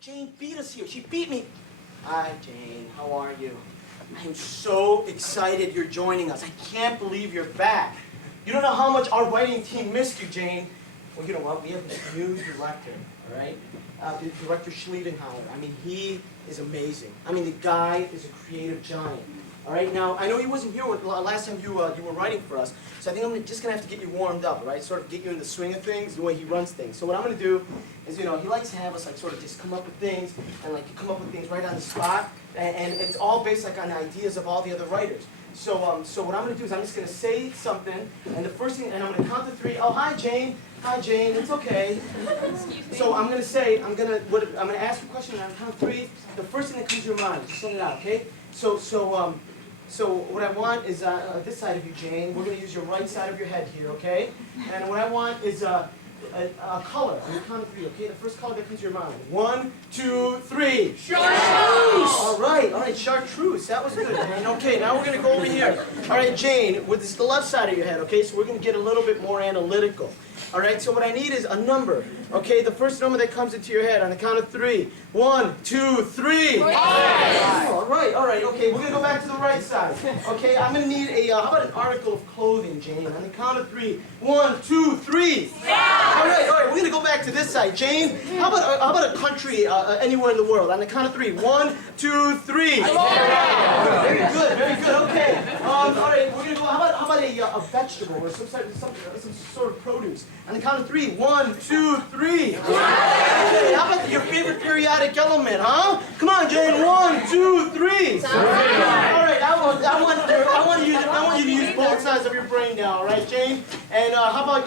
Jane beat us here. She beat me. Hi, Jane. How are you? I am so excited you're joining us. I can't believe you're back. You don't know how much our writing team missed you, Jane. Well, you know what? We have this new director, all right? Director Schliedenhauer. I mean, he is amazing. I mean, the guy is a creative giant. All right, now, I know he wasn't here last time you were writing for us, so I think I'm just going to have to get you warmed up, all right? Sort of get you in the swing of things, the way he runs things. So what I'm going to do is, you know, he likes to have us, like, sort of just come up with things, and, like, you come up with things right on the spot, and it's all based, like, on ideas of all the other writers. So what I'm going to do is I'm just going to say something, and the first thing, and I'm going to count to 3. Oh, hi, Jane. Hi, Jane. It's okay. Excuse me. So I'm going to say, I'm going to ask you a question, and on count 3, the first thing that comes to your mind, just send it out, okay? So what I want is this side of you, Jane. We're going to use your right side of your head here, okay? And what I want is a color on the count of 3, okay? The first color that comes to your mind. 1, 2, 3. Chartreuse! All right, chartreuse. That was good, Jane. Okay, now we're going to go over here. All right, Jane, this is the left side of your head, okay? So we're going to get a little bit more analytical. All right, so what I need is a number, okay? The first number that comes into your head on the count of 3. 1, 2, 3. 5. All right, okay. We're going to go back to the right side. Okay, I'm going to need how about an article of clothing, Jane? On the count of 3. 1, 2, 3. All right, we're going to go back to this side. Jane, how about a country anywhere in the world? On the count of 3. 1, 2, 3. Very good, okay. All right, we're going to go, how about a vegetable or some sort of produce? On the count of 3. 1, 2, 3. Okay, how about your favorite periodic element, huh? Come on, Jane. 1, 2, 3. All right, I want you to use both sides of your brain now, all right, Jane? And how about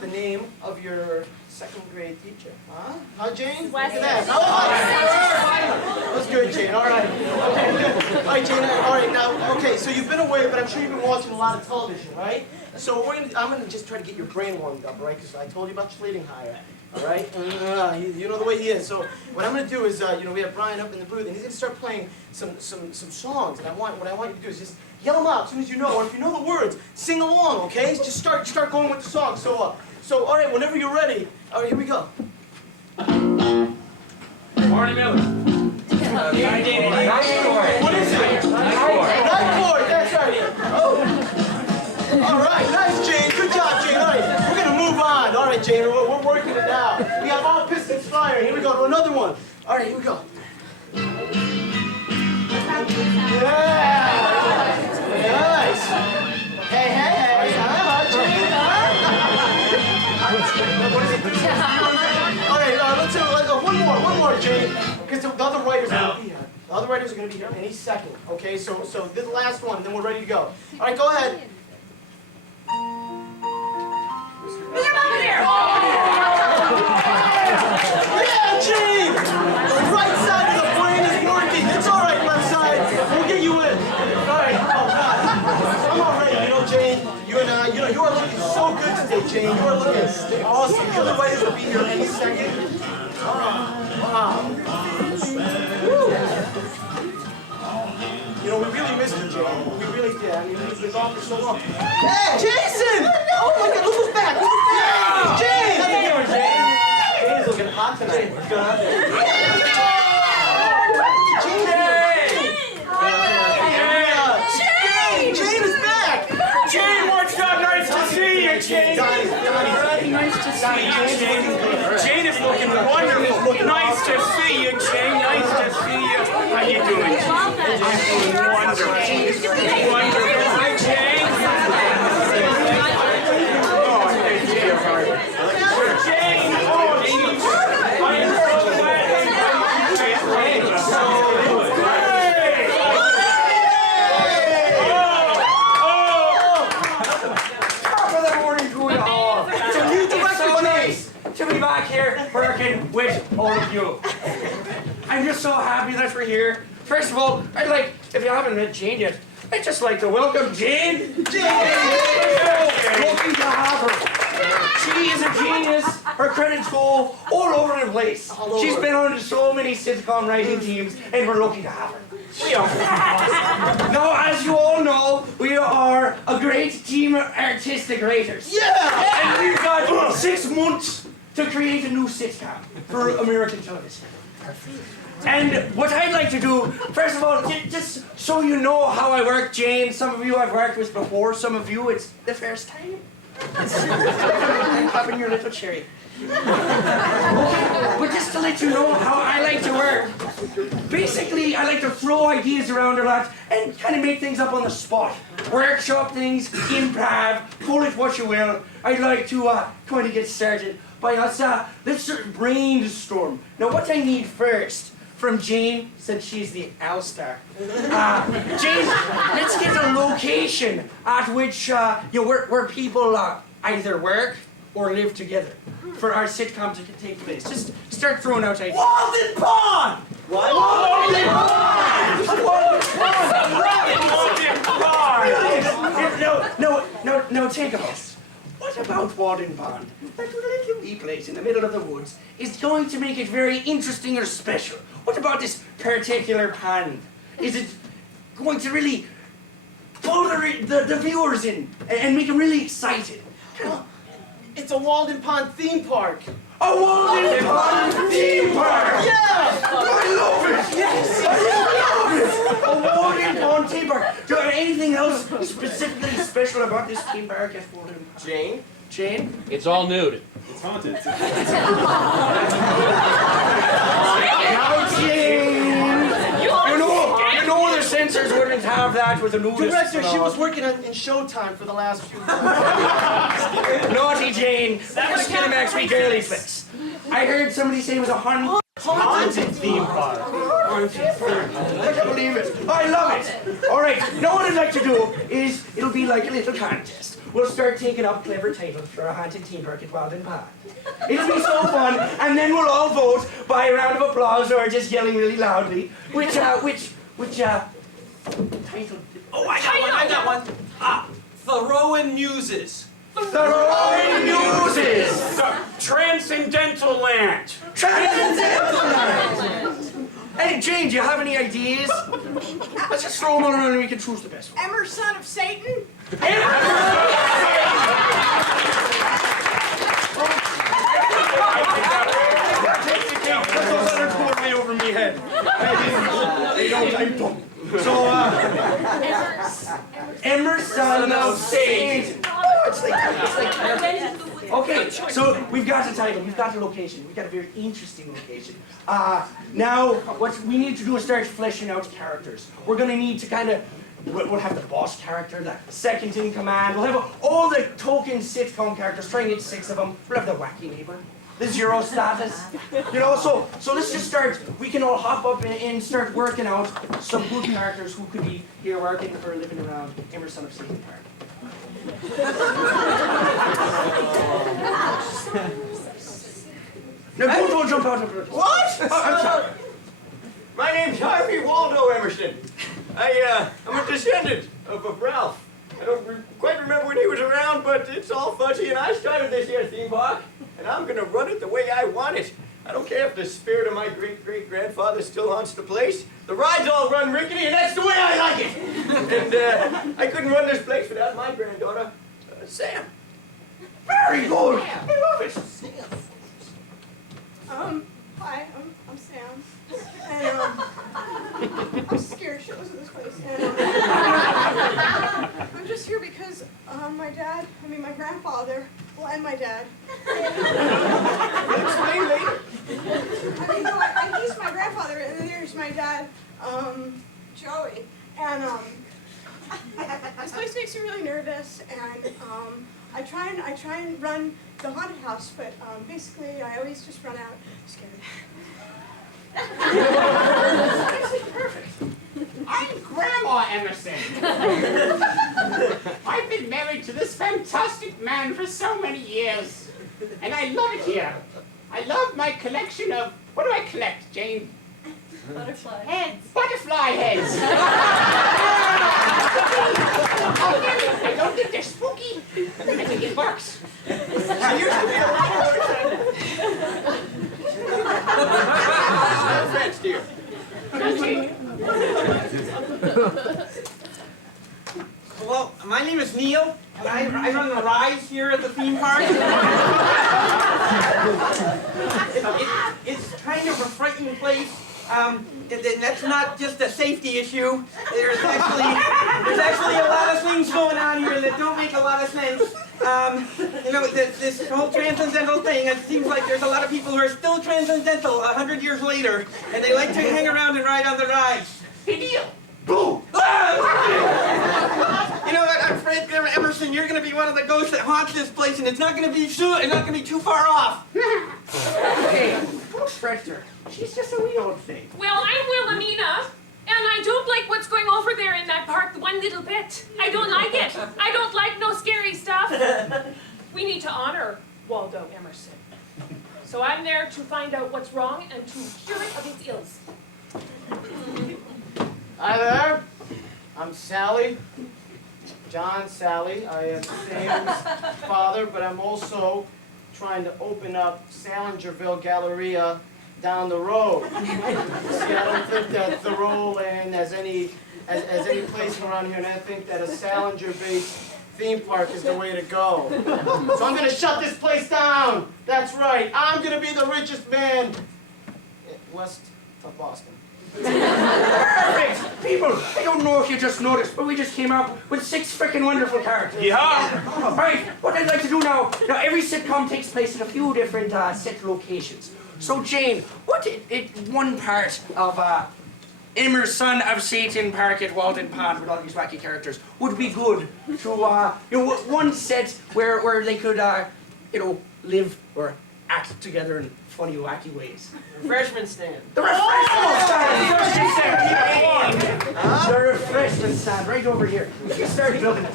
the name of your second grade teacher? Huh, Jane? Look at that. That was good, Jane. All right. Okay. All right, Jane. All right. Now, okay. So you've been away, but I'm sure you've been watching a lot of television, right? So I'm gonna just try to get your brain warmed up, all right? Because I told you about Schliedenhauer, all right? You know the way he is. So what I'm gonna do is, you know, we have Brian up in the booth, and he's gonna start playing some songs. And what I want you to do is just yell them out as soon as you know, or if you know the words, sing along, okay? Just start going with the song. So all right, whenever you're ready. All right, here we go. Marty Miller. Nice chord. What is it? Night chord. That's right. Oh. All right, nice, Jane. Good job, Jane. All right, we're gonna move on. All right, Jane, we're working it out. We have all pistons firing. Here we go to another one. All right, here we go. Yeah. Nice. Hey. Jane. What is it? All right, let's do one more, Jane, because the other writers are gonna be here. The other writers are gonna be here any second. Okay, so this is the last one, then we're ready to go. All right, go ahead. Yeah, Gene! The right side of the brain is working. It's all right, left side. We'll get you in. All right. Oh God, I'm all ready. You know, Jane. You are looking so good today, Jane. You are looking awesome. The other writers will be here any second. Wow. Woo. You know, we really missed you, Jane. We really did. I mean, we've been gone for so long. Hey, Jason! Oh my God, look who's back! Look who's back! Jane! How you doing, Jane? Jane's looking hot tonight. What's going on there? Jane is back! Jane, what's up? Nice to see you, Jane. Nice to see you, Jane. Jane is looking wonderful. Nice to see you, Jane. Nice to see you. How you doing? I'm doing wonderful. Wonderful. Hi, Jane. Oh, thank you. Jane. Oh, geez. I am so glad that you to be back here working with all of you. I'm just so happy that we're here. First of all, if you haven't met Jane yet, I'd just like to welcome Jane. Lucky to have her. She is a genius. Her credits go all over the place. She's been on so many sitcom writing teams, and we're lucky to have her. We are. Now, as you all know, we are a great team of artistic writers. Yeah! And we've got 6 months to create a new sitcom for American television. And what I'd like to do, first of all, just so you know how I work, Jane, some of you I've worked with before, some of you it's the first time. I'm popping your little cherry. But just to let you know how I like to work, basically I like to throw ideas around a lot and kind of make things up on the spot. Workshop things, improv, call it what you will. I'd like to kind of get started by us, let's sort of brainstorm. Now what I need first, from Jane, since she's the all-star. Jane, let's get a location at which, where people either work or live together for our sitcom to take place. Just start throwing out ideas. Walden Pond! What? Walden Pond! No, think of us. What about Walden Pond? That little wee place in the middle of the woods is going to make it very interesting or special. What about this particular pond? Is it going to really pull the viewers in and make them really excited? It's a Walden Pond theme park. A Walden Pond theme park! Yeah! I love it! Yes! I love it! A Walden Pond theme park. Do you have anything else specifically special about this theme park at Walden Pond? Jane? Jane? It's all nude. It's haunted. Now, Jane! You know the censors wouldn't have that with the nudist. Director, she was working in Showtime for the last few months. Naughty Jane. That was Kinemax We Girly Flicks. I heard somebody say it was a haunted theme park. I can't believe it. I love it. All right, now what I'd like to do is, it'll be like a little contest. We'll start taking up clever titles for a haunted theme park at Walden Pond. It'll be so fun, and then we'll all vote by a round of applause or just yelling really loudly. Which title? Oh, I got one. Thoreauan Muses. Thoreauan Muses! Transcendental Land. Transcendental Land! Hey, Jane, do you have any ideas? Let's just throw them all around and we can choose the best one. Emerson of Satan? Put those other two way over me head. They don't like them. So, Emerson of Satan. Oh, it's like okay, so we've got a title, we've got a location, we've got a very interesting location. Now, what we need to do is start fleshing out characters. We're going to need to kind of, we'll have the boss character, the second in command, we'll have all the token sitcom characters, try and get 6 of them. We'll have the wacky neighbor, the zero status, so let's just start, we can all hop up and start working out some good characters who could be here working or living around Emerson of Satan Park. Now don't jump out of it. What? Oh, I'm sorry. My name's Harvey Waldo Emerson. I'm a descendant of Ralph. I don't quite remember when he was around, but it's all fuzzy, and I started this here theme park, and I'm going to run it the way I want it. I don't care if the spirit of my great-great-grandfather still haunts the place. The rides all run rickety, and that's the way I like it. And I couldn't run this place without my granddaughter, Sam. Very good. I love it. Hi, I'm Sam. And, I'm scared shitless of this place. And, I'm just here because, my grandfather, and my dad. Explain later. He's my grandfather, and there's my dad, Joey. And, this place makes me really nervous, and, I try and run the haunted house, but basically I always just run out scared. Perfect. I'm Grandma Emerson. I've been married to this fantastic man for so many years, and I love it here. I love my collection of, what do I collect, Jane? Butterfly. Heads. Butterfly heads. I don't think they're spooky. I think it works. There used to be a lot of offense, dear. Well, my name is Neil, and I run the rides here at the theme park. It's kind of a frightening place. That's not just a safety issue. There's actually a lot of things going on here that don't make a lot of sense. This whole transcendental thing, it seems like there's a lot of people who are still transcendental 100 years later, and they like to hang around and ride on the rides. Big deal. Boo! You know what? I'm afraid, Emerson, you're going to be one of the ghosts that haunts this place, and it's not going to be too far off. Hey, don't stretch her. She's just a wee old thing. Well, I'm Wilhelmina, and I don't like what's going over there in that park one little bit. I don't like it. I don't like no scary stuff. We need to honor Waldo Emerson. So I'm there to find out what's wrong and to cure it of its ills. Hi there. I'm Sally. John Sally. I am Sam's father, but I'm also trying to open up Salingerville Galleria down the road. See, I don't think that Thoreau Land has any place around here, and I think that a Salinger-based theme park is the way to go. So I'm gonna shut this place down. That's right. I'm gonna be the richest man west of Boston. Perfect! People, I don't know if you just noticed, but we just came up with 6 frickin' wonderful characters. Yeah. Right, what I'd like to do now every sitcom takes place in a few different set locations. So Jane, what one part of Emerson of Satan Park at Walden Pond with all these wacky characters would be good to, one set where they could, live or act together in funny, wacky ways. Refreshment stand. The refreshment stand! The refreshment stand, right over here. You start building it.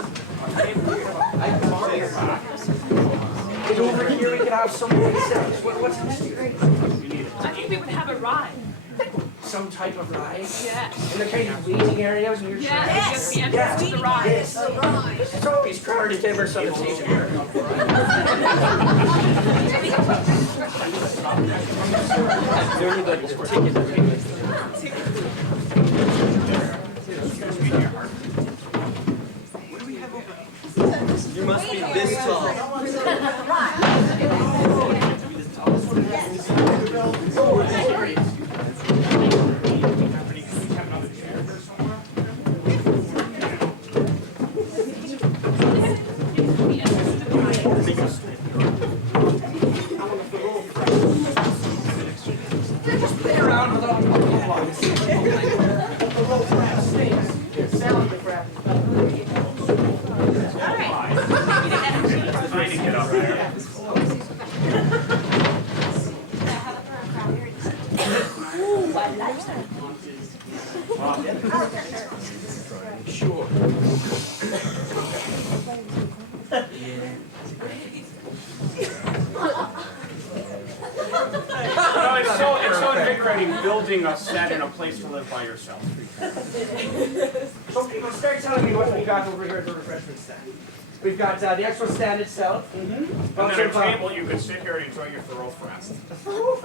Get over here, we can have some stuff. What's this here? I think we would have a ride. Some type of ride? Yes. In the kind of waiting areas near Yes. trains? Yes. The entrance to the ride. Yes. It's always crowded to Emerson of Satan Park. You must be this tall. Play around with all the blocks. Trying to get up there. Sure. It's so invigorating building a set in a place to live by yourself. So people start telling me what we got over here at the refreshment stand. We've got the actual stand itself. And then a table you could sit here and enjoy your Thoreau fast. Or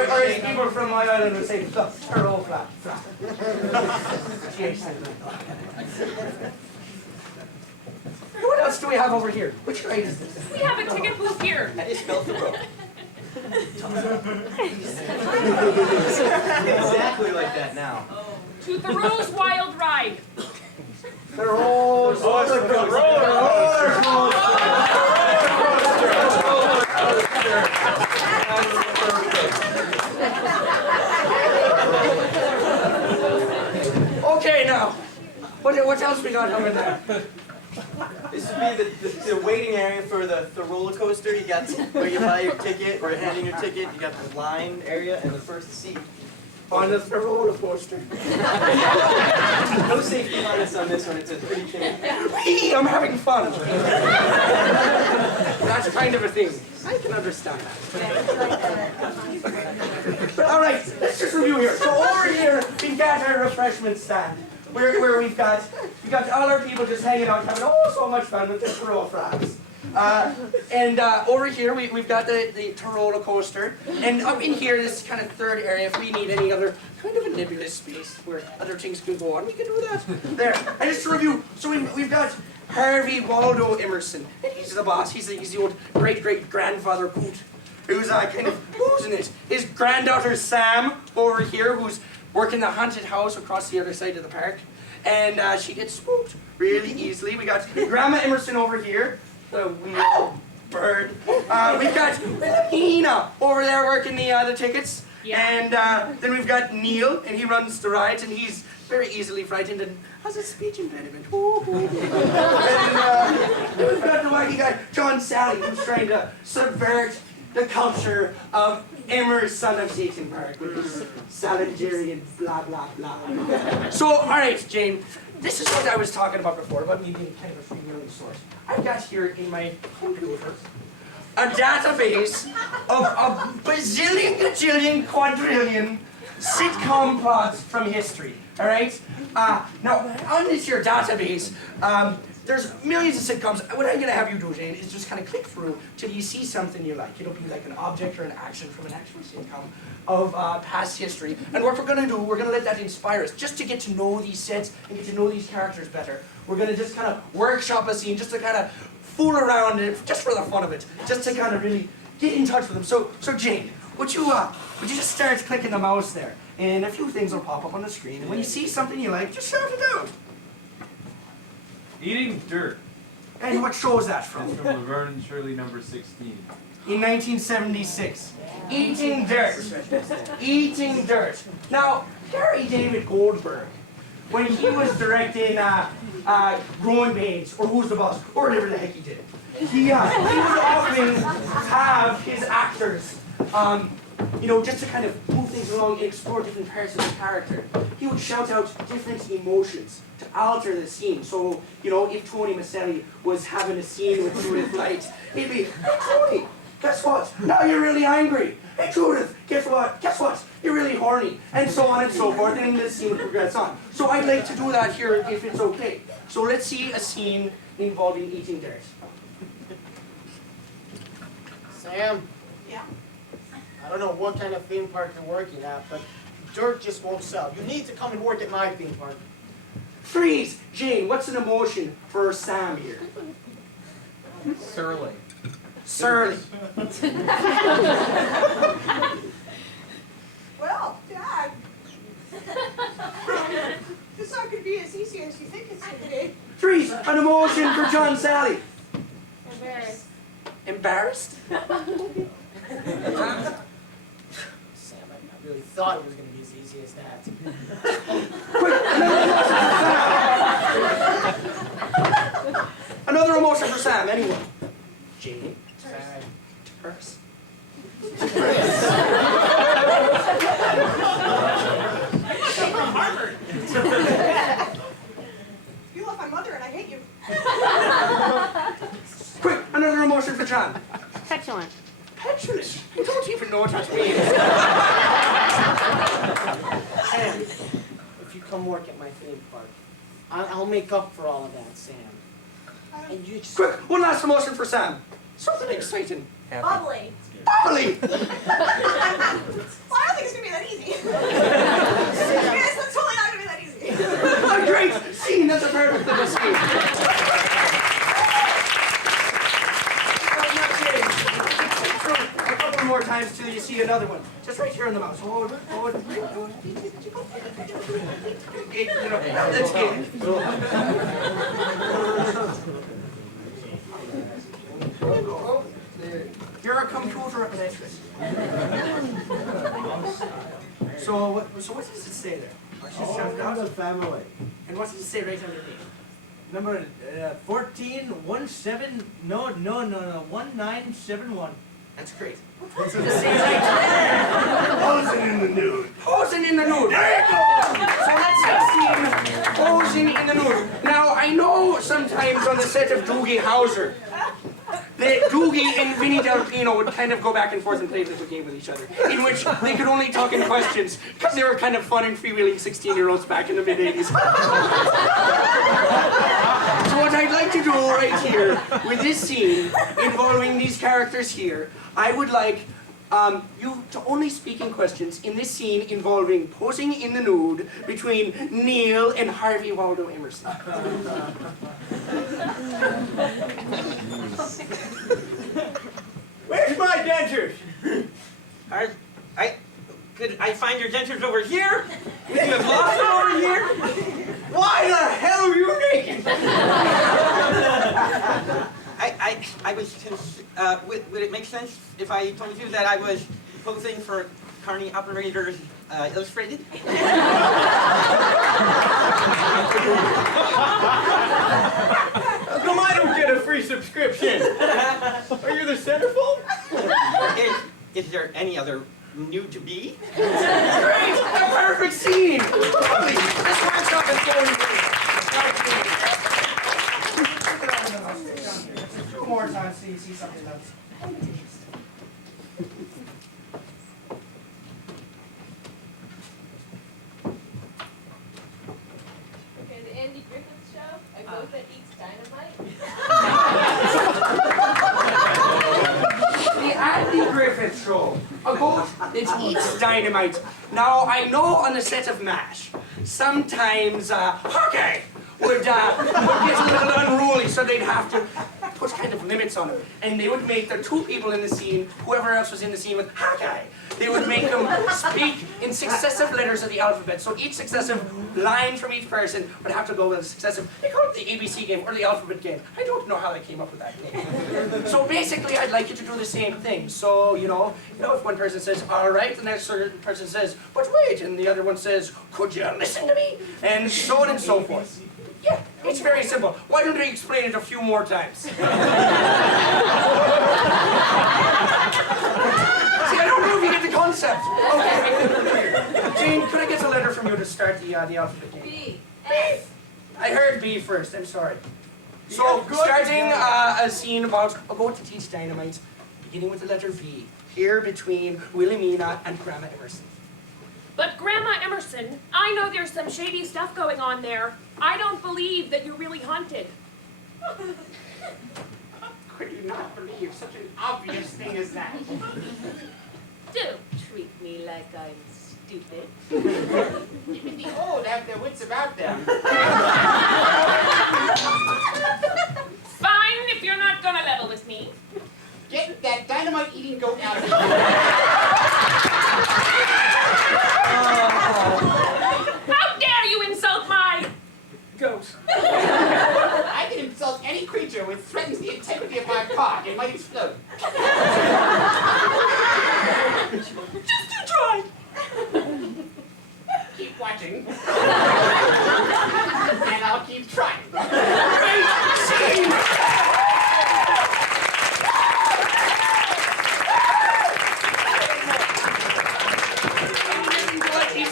as people from my island would say, the Thoreau flat. What else do we have over here? Which grade is this? We have a ticket booth here. How do you spell Thoreau? Exactly like that now. To Thoreau's Wild Ride. Thoreau's Okay, now, what else we got over there? This would be the waiting area for the roller coaster. You got where you buy your ticket or hand in your ticket. You got the line area and the first seat. On the roller coaster. No safety harness on this one. It's a pretty thing. Hey, I'm having fun. That's kind of a thing. I can understand that. All right, let's just review here. So over here, we've got our refreshment stand, where we've got all our people just hanging out, having so much fun with the Thoreau frogs. And over here we've got the roller coaster. And up in here, this kind of third area, if we need any other kind of a nebulous space where other things can go on, we can do that. There. And just to review, so we've got Harvey Waldo Emerson. And he's the boss. He's the old great-great-grandfather coot who's kind of losing it. His granddaughter Sam over here, who's working the haunted house across the other side of the park. And she gets spooked really easily. We got Grandma Emerson over here, the weird bird. We've got Nina over there working the tickets. Yeah. And then we've got Neil, and he runs the rides, and he's very easily frightened and has a speech impediment. And we've got the wacky guy, John Sally, who's trying to subvert the culture of Emerson of Sitcom Park with his Salingerian blah blah blah. So, alright, Jane, this is what I was talking about before, about me being kind of a free-wheeling source. I've got here in my computer a database of a bazillion, gajillion, quadrillion sitcom plots from history, alright? Now, on this here database, there's millions of sitcoms. What I'm going to have you do, Jane, is just kind of click through till you see something you like. It'll be like an object or an action from an actual sitcom of past history. And what we're going to do, we're going to let that inspire us, just to get to know these sets and get to know these characters better. We're going to just kind of workshop a scene, just to kind of fool around, just for the fun of it, just to kind of really get in touch with them. So Jane, would you just start clicking the mouse there, and a few things will pop up on the screen. And when you see something you like, just shout it out. Eating dirt. And what show is that from? From Laverne and Shirley number 16. In 1976. Eating dirt. Eating dirt. Now, Gary David Goldberg, when he was directing Growing Pains, or Who's the Boss, or whatever the heck he did, he would often have his actors, just to kind of move things along and explore different parts of the character. He would shout out different emotions to alter the scene. So, if Tony Maselli was having a scene with Judith Light, he'd be, "Hey Tony, guess what? Now you're really angry. Hey Judith, guess what? Guess what? You're really horny." And so on and so forth, and the scene progresses on. So I'd like to do that here if it's okay. So let's see a scene involving eating dirt. Sam, Yeah. I don't know what kind of theme park you're working at, but dirt just won't sell. You need to come and work at my theme park. Freeze! Jane, what's an emotion for Sam here? Surly. Surly. Well, Dad, it's not going to be as easy as you think it's going to be. Freeze! An emotion for John Sally. Embarrassed. Embarrassed? Sam, I really thought it was going to be as easy as that. Quick! Another emotion for Sam, anyone? Jane? Terse. From Harvard. You left my mother and I hate you. Quick! Another emotion for John. Petulant. Petulant? I don't even know what that means. Sam, if you come work at my theme park, I'll make up for all of that, Sam. And you just... Quick! One last emotion for Sam. Something exciting. Bubbly. Bubbly! Well, I don't think it's going to be that easy. It's totally not going to be that easy. A great scene! That's a perfect little scene. A couple more times till you see another one. Just right here in the mouse. Hold. That's it. You're a computer illiterate. So what does it say there? How's the family? And what does it say right underneath? Number 1971. That's great. What's it say right there? Posing in the nude. Posing in the nude. There you go. So that's that scene, posing in the nude. Now, I know sometimes on the set of Doogie Howser, that Doogie and Vinnie Del Pino would kind of go back and forth and play a little game with each other, in which they could only talk in questions, because they were kind of fun and freewheeling 16-year-olds back in the mid-80s. So what I'd like to do right here with this scene involving these characters here, I would like you to only speak in questions in this scene involving posing in the nude between Neil and Harvey Waldo Emerson. Where's my dentures? Could I find your dentures over here? Would you have lost them over here? Why the hell are you naked? I was, would it make sense if I told you that I was posing for Carney Operators Illustrated? How come I don't get a free subscription? Are you the centerfold? Is there any other nude to be? Great! A perfect scene! Lovely! This workshop is going great. Two more times so you see something else. Okay, the Andy Griffith Show, a goat that eats dynamite. The Andy Griffith Show. A goat that eats dynamite. Now, I know on the set of MASH, sometimes Hawkeye would get a little unruly, so they'd have to put kind of limits on him. And they would make the two people in the scene, whoever else was in the scene with Hawkeye, they would make them speak in successive letters of the alphabet. So each successive line from each person would have to go with a successive, they call it the ABC game or the alphabet game. I don't know how they came up with that name. So basically, I'd like you to do the same thing. So, you know, if one person says, all right, the next person says, but wait, and the other one says, could you listen to me? And so on and so forth. Yeah, it's very simple. Why don't we explain it a few more times? See, I don't know if you get the concept. Okay. Jane, could I get a letter from you to start the alphabet game? B. I heard B first, I'm sorry. So, starting a scene about a goat to teach dynamite, beginning with the letter B, here between Wilhelmina and Grandma Emerson. But Grandma Emerson, I know there's some shady stuff going on there. I don't believe that you're really haunted. Could you not believe such an obvious thing as that? Don't treat me like I'm stupid. Even the old have their wits about them. Fine, if you're not gonna level with me. Get that dynamite-eating goat out of here. How dare you insult my goat? I can insult any creature which threatens the integrity of my cock. It might explode. Just you try. Keep watching. And I'll keep trying. Great scene!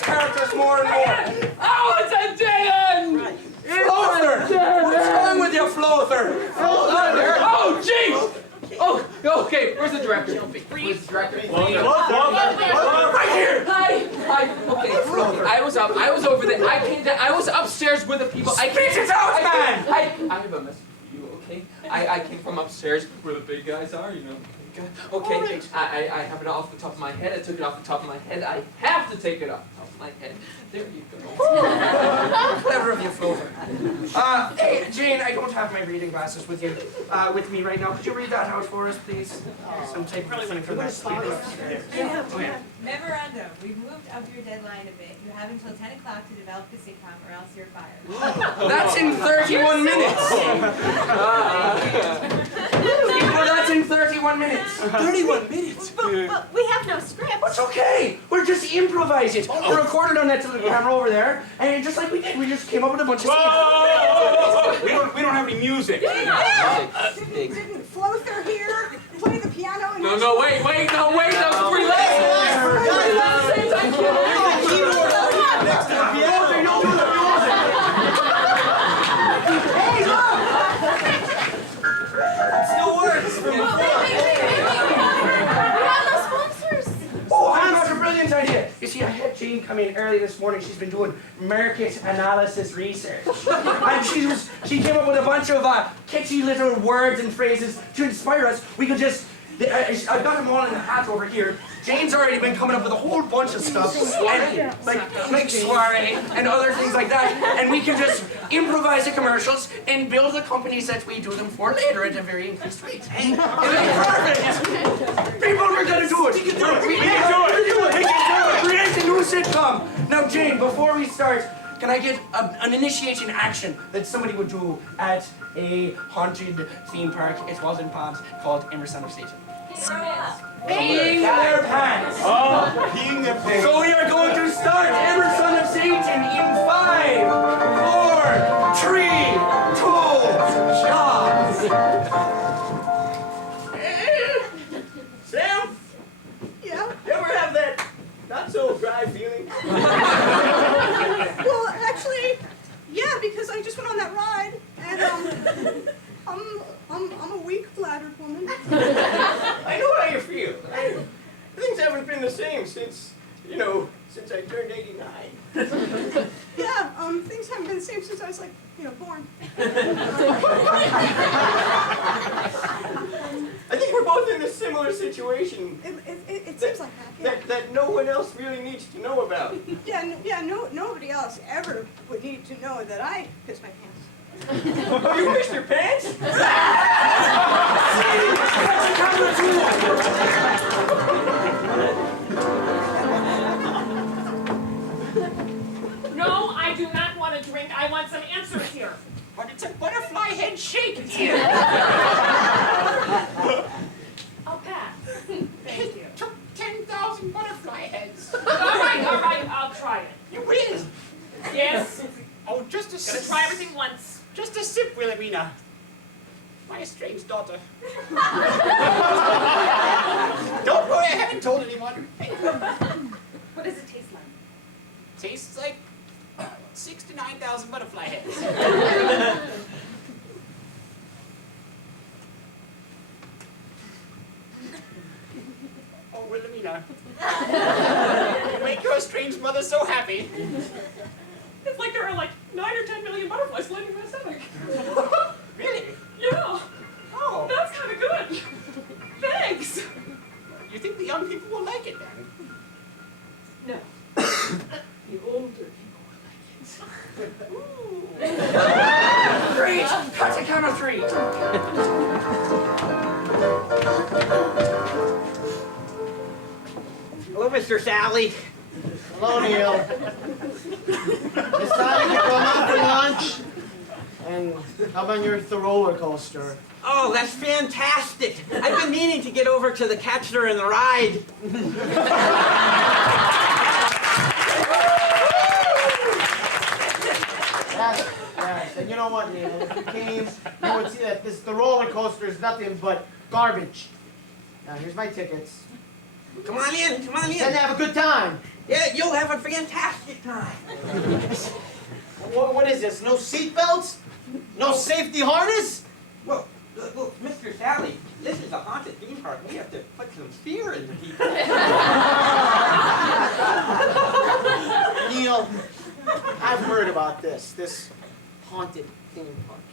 Characters more and more. Oh, it's a dead end! Flother! What's wrong with you, Flother? Oh, jeez! Oh, okay, where's the director? Where's the director? Right here! Hi. Okay. I was over there. I was upstairs with the people. Spit it out, man! I have a message for you. Okay. I came from upstairs where the big guys are. You know. Okay. Right. I have it off the top of my head. I took it off the top of my head. I have to take it off the top of my head. There you go. Clever of you, Flover. Hey, Jane, I don't have my reading glasses with you, with me right now. Could you read that out for us, please? Some type of thing for that. Memorandum, we've moved up your deadline a bit. You have until 10 o'clock to develop the sitcom or else you're fired. That's in 31 minutes. Well, that's in 31 minutes. 31 minutes? But we have no script. It's okay. We're just improvise it. We're recorded on that camera over there, and just like we did, we just came up with a bunch of scenes. We don't have any music. Didn't Flother here play the piano? And No, wait, that was three lessons. Next to the piano. Hey, look! Still works from before. We have no sponsors. Oh, I've got a brilliant idea. You see, I had Jane come in early this morning. She's been doing market analysis research. And she came up with a bunch of catchy little words and phrases to inspire us. We could just, I've got them all in the hat over here. Jane's already been coming up with a whole bunch of stuff. And, like soiree and other things like that. And we can just improvise the commercials and build the companies that we do them for later at a very increased rate. It'll be perfect! People, we're gonna do it! We can do it! We can do it! We can do it! Create a new sitcom! Now, Jane, before we start, can I get an initiation action that somebody would do at a haunted theme park? It was in Palms, called Emerson of Satan. Peeing their pants. Oh, peeing their pants. So we are going to start Emerson of Satan in 5, 4, 3, 2, Sam, Yeah? you ever have that not so dry feeling? Well, actually, yeah, because I just went on that ride, and I'm a weak-bladdered woman. I know how you feel. Things haven't been the same since I turned 89. Yeah, things haven't been the same since I was, born. I think we're both in a similar situation It seems like that, yeah. that no one else really needs to know about. Nobody else ever would need to know that I pissed my pants. Oh, you pissed your pants? No, I do not want a drink. I want some answers here. But it's a butterfly head shape here. I'll pass. Thank you. Took 10,000 butterfly heads. All right, I'll try it. You will. Yes. Oh, just a Gotta try everything once. Just a sip, Wilhelmina. My estranged daughter. Don't worry, I haven't told anyone. What does it taste like? Tastes like 6,000 to 9,000 butterfly heads. Oh, Wilhelmina. You make your estranged mother so happy. It's like there are 9 or 10 million butterflies floating in my stomach. Really? Yeah. Oh. That's kind of good. Thanks. You think the young people will like it then? No. The older people will like it. Great! Cut to camera 3. Hello, Mr. Sally. Hello, Neil. Decided to come out for lunch. And how about your roller coaster? Oh, that's fantastic. I've been meaning to get over to the Catcher in the Ride. Yes. And you know what, Neil? If you came, you would see that the roller coaster is nothing but garbage. Now, here's my tickets. Come on in, come on in. Said to have a good time. Yeah, you'll have a fantastic time. What is this? No seat belts? No safety harness? Well, look, Mr. Sally, this is a haunted theme park. We have to put some fear into people. Neil, I've heard about this haunted theme park.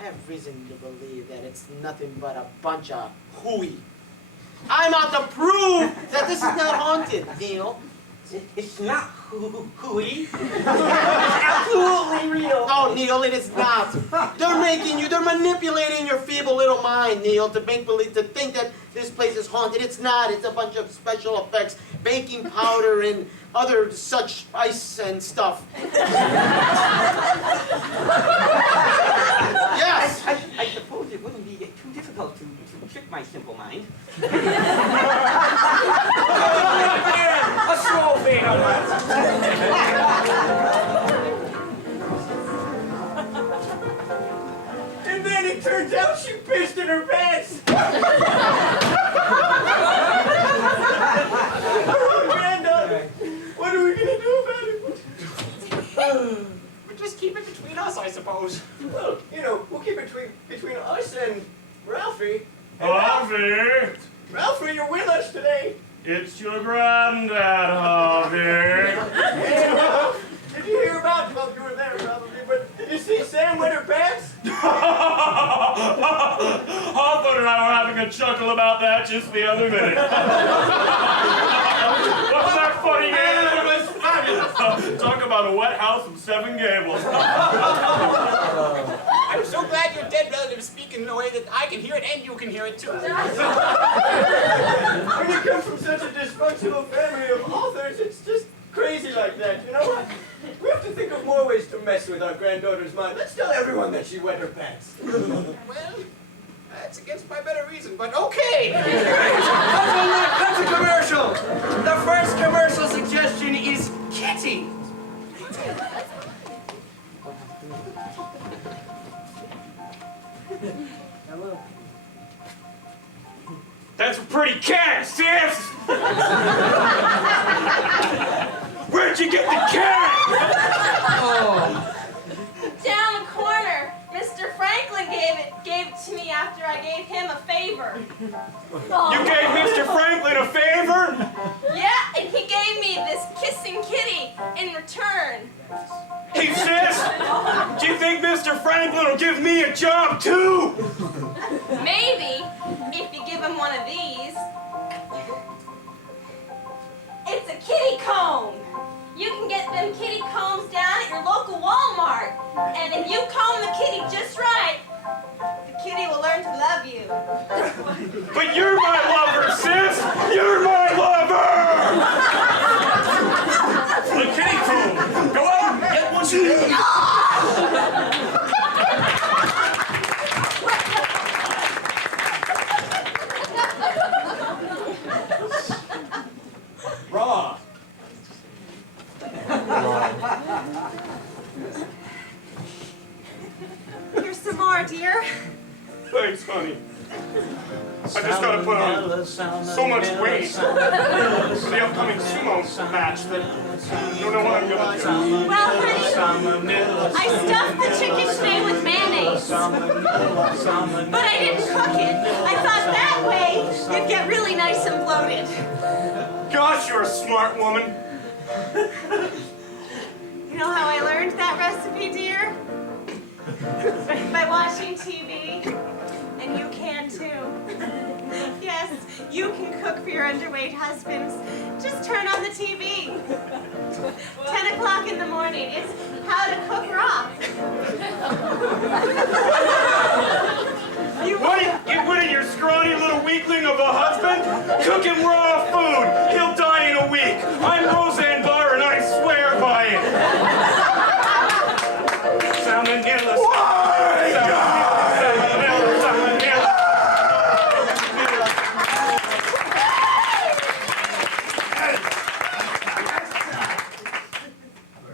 I have reason to believe that it's nothing but a bunch of hooey. I'm out to prove that this is not haunted, Neil. It's not hooey. It's absolutely real. Oh, Neil, it is not. They're manipulating your feeble little mind, Neil, to think that this place is haunted. It's not. It's a bunch of special effects, baking powder and other such ice and stuff. Yes. I suppose it wouldn't be too difficult to trick my simple mind. A small thing on that. And then it turns out she pissed in her pants. Granddaughter, what are we gonna do about it? We'll just keep it between us, I suppose. Well, we'll keep it between us and Ralphie. And Ralphie! Ralphie, you're with us today. It's your granddad, huh? Sam wet her pants? Hawthorne and I were having a chuckle about that just the other minute. Wasn't that funny, man? It was fabulous. Talk about a wet house from Seven Gables. I'm so glad your dead relative is speaking in a way that I can hear it and you can hear it too. When you come from such a dysfunctional family of authors, it's just crazy like that, you know? We have to think of more ways to mess with our granddaughter's mind. Let's tell everyone that she wet her pants. Well, that's against my better reason, but okay. That's a commercial. The first commercial suggestion is Kitty. Hello. That's a pretty cat, sis! Where'd you get the cat? Down the corner. Mr. Franklin gave it to me after I gave him a favor. You gave Mr. Franklin a favor? Yeah, and he gave me this kissing kitty in return. Hey, sis! Do you think Mr. Franklin will give me a job, too? Maybe, if you give him one of these. It's a kitty comb. You can get them kitty combs down at your local Walmart. And if you comb the kitty just right, the kitty will learn to love you. But you're my lover, sis! You're my lover! The kitty comb! Go on, get what you need! Raw. Here's some more, dear. Thanks, honey. I just gotta put on so much weight for the upcoming sumo match that I don't know what I'm gonna do. Well, honey, I stuffed the chicken today with mayonnaise. But I didn't cook it. I thought that way you'd get really nice and bloated. Gosh, you're a smart woman. You know how I learned that recipe, dear? By watching TV. And you can too. Yes, you can cook for your underweight husbands. Just turn on the TV. 10 o'clock in the morning. It's How to Cook Raw. Get rid of your scrawny little weakling of a husband? Cook him raw food. He'll die in a week. I'm Roseanne Barr and I swear by it. Salmonella.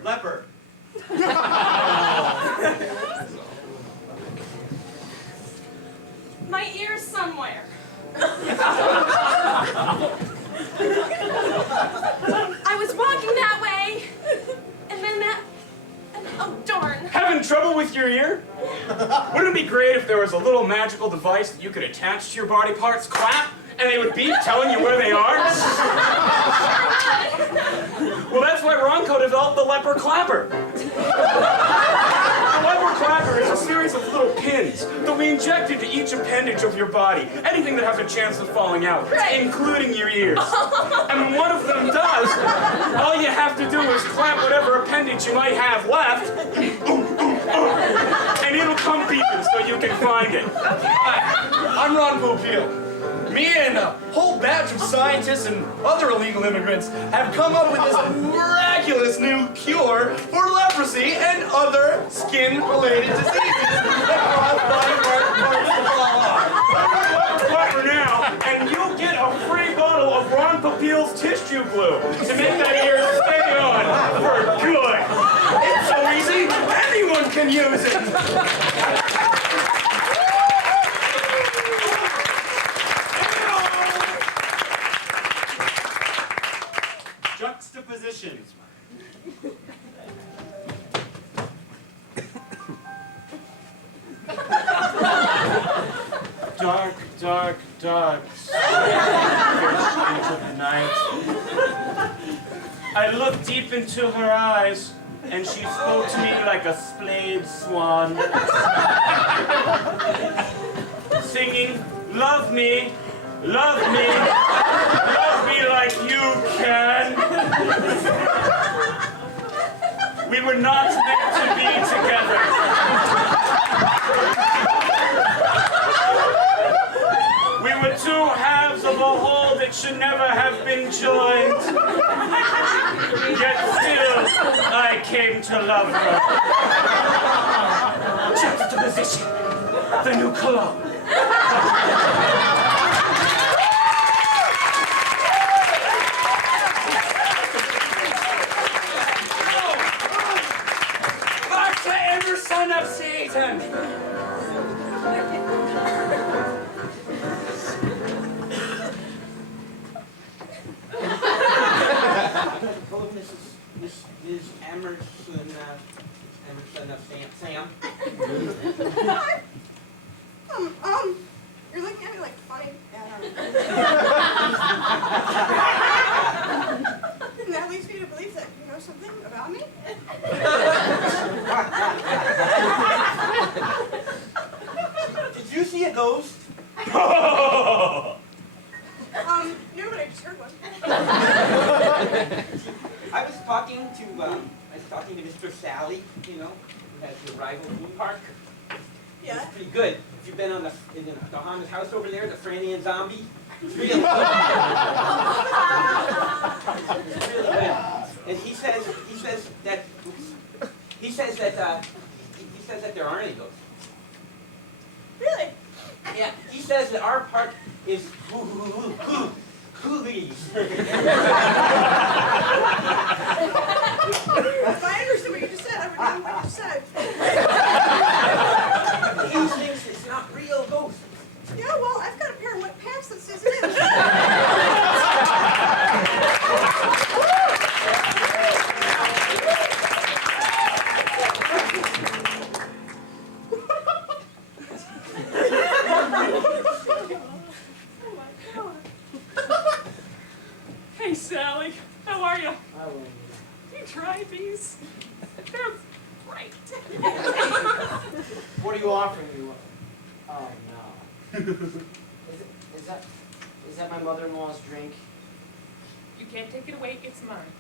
Leper. My ear's somewhere. I was walking that way, and then oh darn. Having trouble with your ear? Wouldn't it be great if there was a little magical device that you could attach to your body parts, clap, and they would beep telling you where they are? Well, that's why Ronco developed the leper clapper. The leper clapper is a series of little pins that we inject into each appendage of your body, anything that has a chance of falling out, including your ears. And when one of them does, all you have to do is clap whatever appendage you might have left, and it'll come beeping so you can find it. Hi, I'm Ron Popeil. Me and a whole batch of scientists and other illegal immigrants have come up with this miraculous new cure for leprosy and other skin-related diseases that cause body parts to fall off. Clever now, and you'll get a free bottle of Ron Popeil's tissue glue to make that ear stay on for good. It's so easy, anyone can use it. Juxtapositions. Dark, dark, dark, into the night. I look deep into her eyes, and she spoke to me like a splayed swan, singing, love me, love me, love me like you can. We were not meant to be together. We were two halves of a whole that should never have been joined. Yet still, I came to love her. Juxtaposition, the new cologne. Back to Emerson of Satan! Hello, This is Emerson, Emerson of Sam. You're looking at me like funny. And that leads me to believe that you know something about me. Did you see a ghost? No, but I just heard one. I was talking to Mr. Sally, you know, who has the rival theme park. Yeah. It's pretty good. If you've been on the haunted house over there, the Franny and Zombie, it's really good. It's really good. And he says that there aren't any ghosts. Really? Yeah, he says that our park is coolies. If I understood what you just said, I would know what you said. He thinks it's not real ghosts. Yeah, well, I've got a pair of wet pants that says it is. Hey, Sally, how are you? I will. You tried these? They're great. What are you offering me? Oh no. Is that my mother-in-law's drink? You can't take it away, it's mine.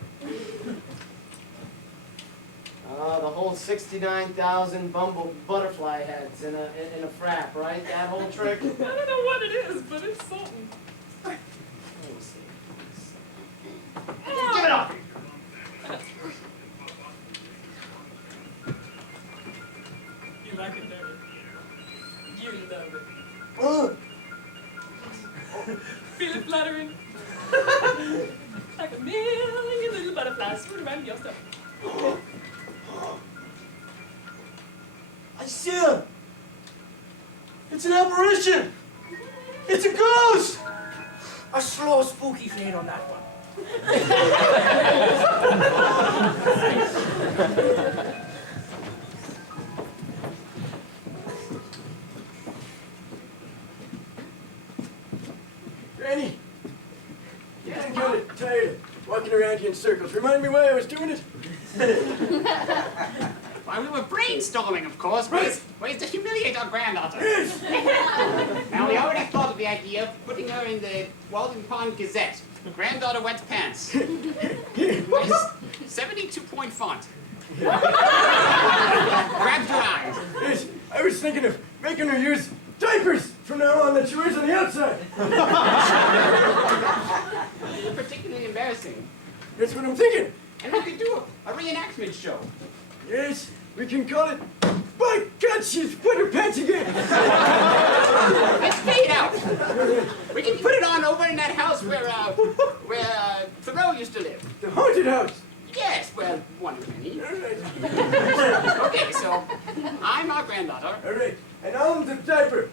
The whole 69,000 butterfly heads in a frap, right? That whole trick? I don't know what it is, but it's something. Let me see. Give it up! You like it, don't you? You love it. Feel it fluttering? Like a million little butterflies swimming around your stuff. I see him! It's an apparition! It's a ghost! A slow, spooky fade on that one. Granny, I'm kind of tired of walking around here in circles. Remind me why I was doing it? Why, we were brainstorming, of course, ways to humiliate our granddaughter. Now, we already thought of the idea of putting her in the Walden Pond Gazette. Granddaughter wets pants. Nice 72-point font. Grabs your eyes. Yes, I was thinking of making her use diapers from now on that she wears on the outside. Particularly embarrassing. That's what I'm thinking. And we could do a reenactment show. Yes, we can call it, by God, she's wet her pants again. It's paid out. We can put it on over in that house where Thoreau used to live. The haunted house. Yes, well, one of many. All right. Okay, so I'm our granddaughter. All right, and I'm the diaper.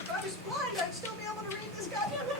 If I was blind, I'd still be able to read this goddamn book.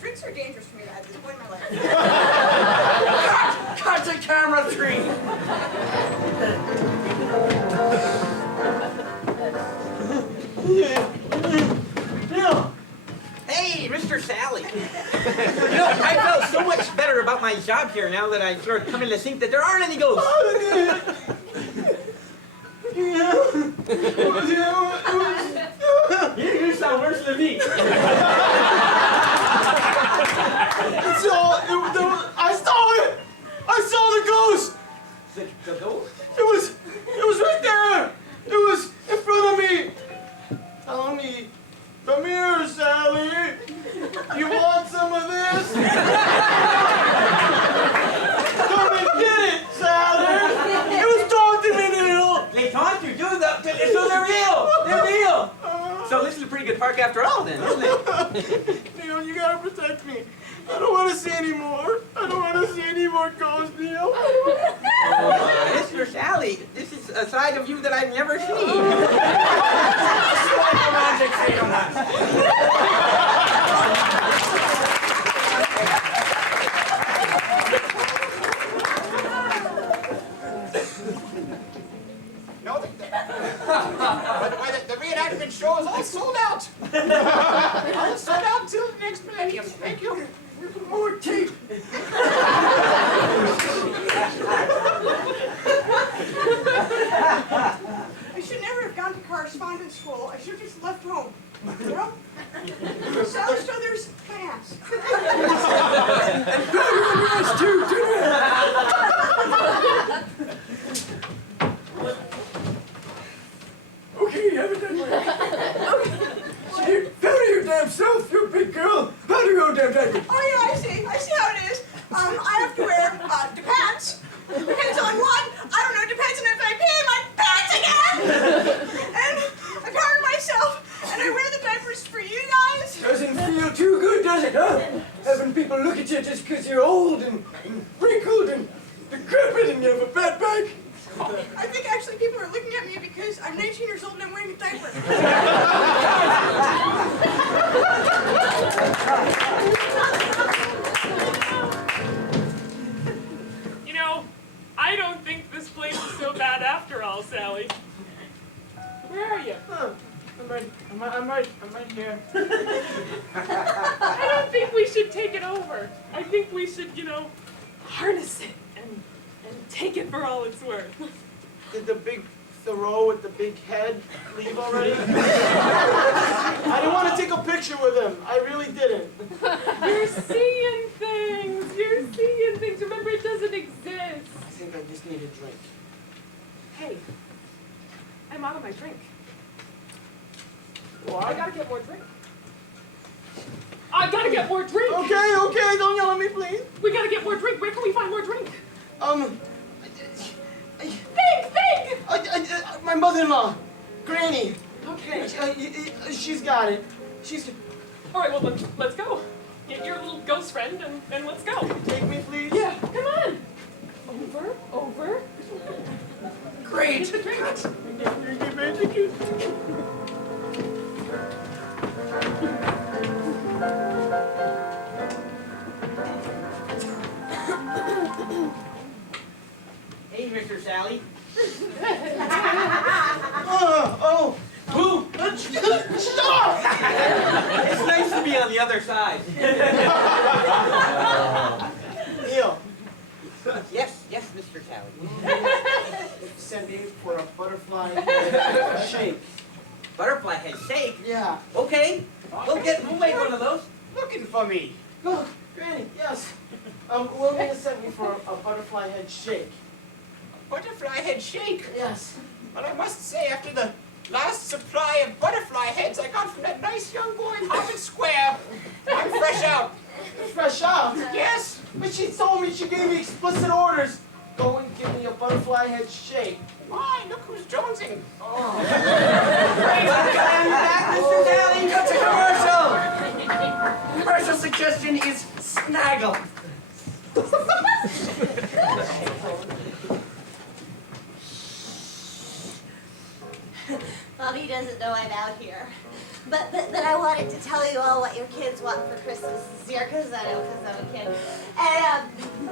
drinks are dangerous for me at this point in my life. Cut to camera 3. Hey, Mr. Sally. I felt so much better about my job here now that I sort of come in to think that there aren't any ghosts. You sound worse than me. I saw it! I saw the ghost! The ghost? It was right there! It was in front of me! Telling me, come here, Sally! You want some of this? Come and get it, Sally! It was taunting me, Neil! They taunt you, so they're real! They're real! So this is a pretty good park after all then, isn't it? Neil, you gotta protect me. I don't want to see any more. I don't want to see any more ghosts, Neil. Mr. Sally, this is a side of you that I've never seen. No, the reenactment show is all sold out. All sold out till the next millennium. Thank you. More tape. I should never have gone to correspondence school. I should have just left home. You know? Sally Struthers, my ass. Okay, have it done. Down to your damn self, you big girl. How do you go damn diaper? Oh yeah, I see how it is. I have to wear depends. Depends on what? I don't know. Depends on if I pee my pants again. And I powered myself, and I wear the diapers for you guys. Doesn't feel too good, does it, huh? Having people look at you just because you're old and wrinkled and decrepit and you have a bad back. I think actually people are looking at me because I'm 19 years old and I'm wearing a diaper. You know, I don't think this place is so bad after all, Sally. Where are you? I'm right here. I don't think we should take it over. I think we should, harness it and take it for all it's worth. Did the big Thoreau with the big head leave already? I didn't want to take a picture with him. I really didn't. You're seeing things. You're seeing things. Remember, it doesn't exist. I think I just need a drink. Hey, I'm out of my drink. Well, I gotta get more drink. I gotta get more drink. Okay, don't yell at me, please. We gotta get more drink. Where can we find more drink? Think! My mother-in-law, Granny. Okay. She's got it. All right, well, let's go. Get your little ghost friend and let's go. Take me, please. Yeah, come on. Over. Great. Get the drink. Hey, Mr. Sally. Boo! Stop! It's nice to be on the other side. Neil. Yes, Mr. Sally. Send me for a butterfly shake. Butterfly head shake? Yeah. Okay. We'll make one of those. Looking for me. Oh, Granny, yes. Will Nina sent me for a butterfly head shake. Butterfly head shake. Yes. Well, I must say, after the last supply of butterfly heads I got from that nice young boy in Harvard Square, I'm fresh out. Fresh out? Yes. But she told me, she gave me explicit orders. Go and give me a butterfly head shake. My, look who's jonesing. Oh. Welcome back, Mr. Sally. Cut to commercial. Commercial suggestion is snaggle. Bobby doesn't know I'm out here. But I wanted to tell you all what your kids want for Christmas this year, because I'm a kid. And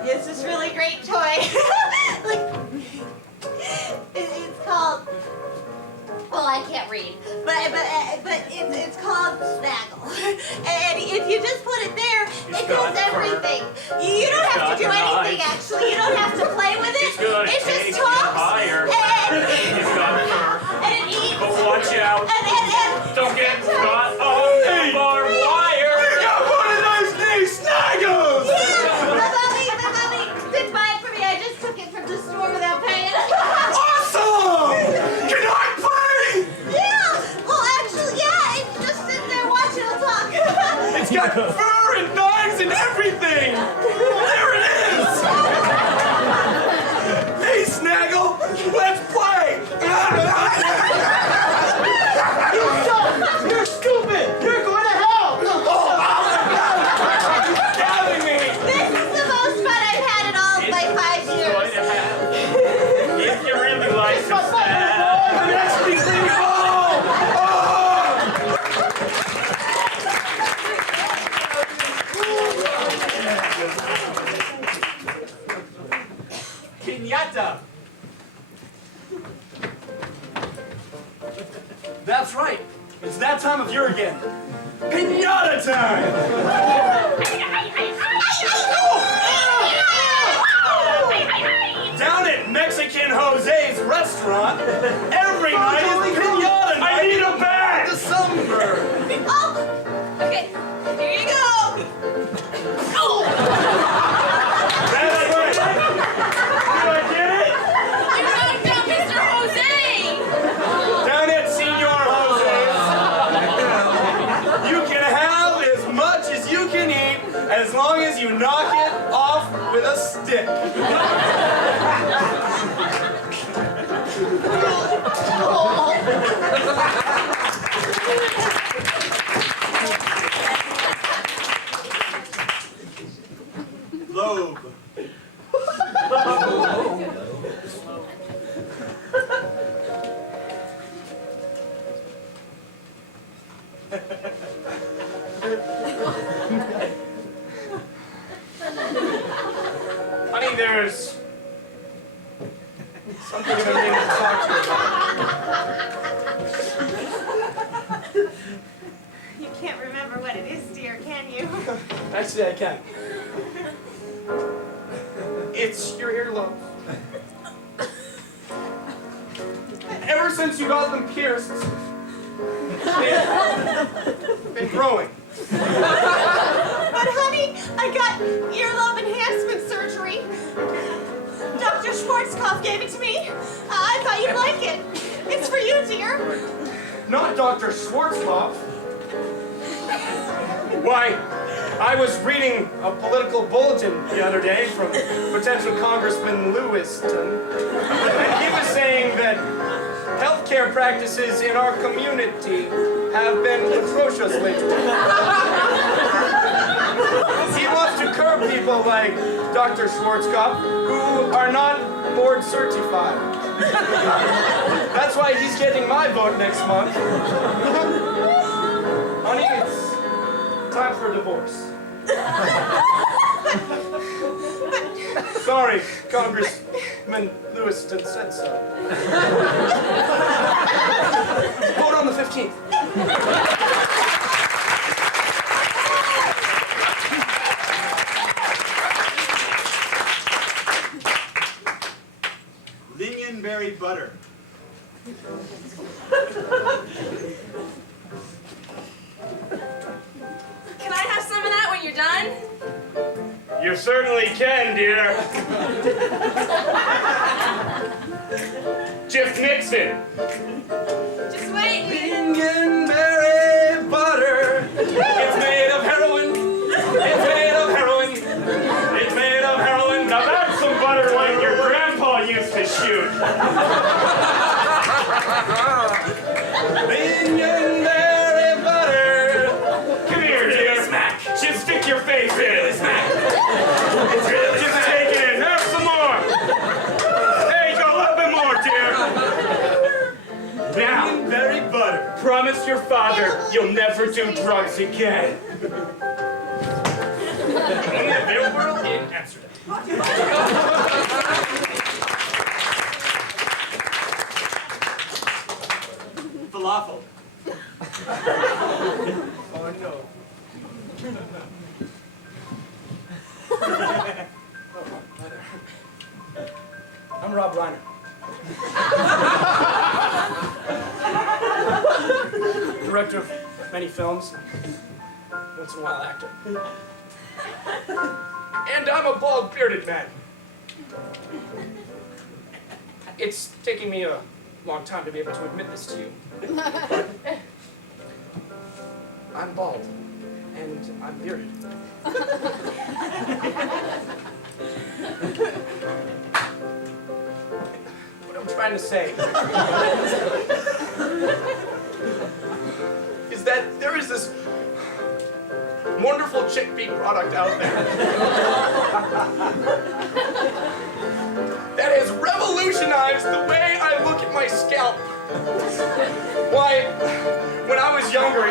it's this really great toy. Like, it's called. Well, I can't read, but it's called Snaggle. And if you just put it there, it does everything. You don't have to do anything, actually. You don't have to play with it. It just talks. And it eats. But watch out. And Don't get caught on the barbed wire. You got one of those new Snaggles! Yeah, the mommy did buy it for me. I just took it from the store without paying. Awesome! Can I play? Yeah. Well, actually, yeah. It's just sitting there watching it talk. It's got fur and knives and everything! There it is! Hey, Snaggle, let's play! You're stupid! You're going to hell! Gathering me! This is the most fun I've had in all of my 5 years. If you really like to I'm actually cleaning Piñata. That's right. It's that time of year again. Piñata time! Down at Mexican Jose's restaurant, every night is piñata night. I need a bag! The sunburn. Oh, okay. Here you go. Oh. That's right. Did I get it? You knocked out Mr. Jose. Down at Senor Jose's, you can have as much as you can eat as long as you knock it off with a stick. Lobe. Honey, there's something I need to talk to you about. You can't remember what it is, dear, can you? Actually, I can. It's your earlobes. Ever since you got them pierced, they've been growing. But honey, I got earlobe enhancement surgery. Dr. Schwarzkopf gave it to me. I thought you'd like it. It's for you, dear. Not Dr. Schwarzkopf. Why, I was reading a political bulletin the other day from potential Congressman Lewiston, and he was saying that healthcare practices in our community have been atrocious lately. He wants to curb people like Dr. Schwarzkopf who are not board certified. That's why he's getting my vote next month. Honey, it's time for a divorce. Sorry, Congressman Lewiston said so. Vote on the 15th. Lingonberry butter. Can I have some of that when you're done? You certainly can, dear. Just mix it. Just wait. Lingonberry butter. It's made of heroin. It's made of heroin. It's made of heroin. Now that's some butter like your grandpa used to shoot. Lingonberry butter. Come here, dear. Smack. Just stick your face in. Smack. Just take it in. Have some more. There you go. A little bit more, dear. Now, Lingonberry butter. promise promise your father you'll never do drugs again. Only available in Amsterdam. Falafel. Oh no. I'm Rob Reiner. Director of many films. Once in a while actor. And I'm a bald bearded man. It's taking me a long time to be able to admit this to you. I'm bald, and I'm bearded. What I'm trying to say is that there is this wonderful chickpea product out there that has revolutionized the way I look at my scalp. Why, when I was younger,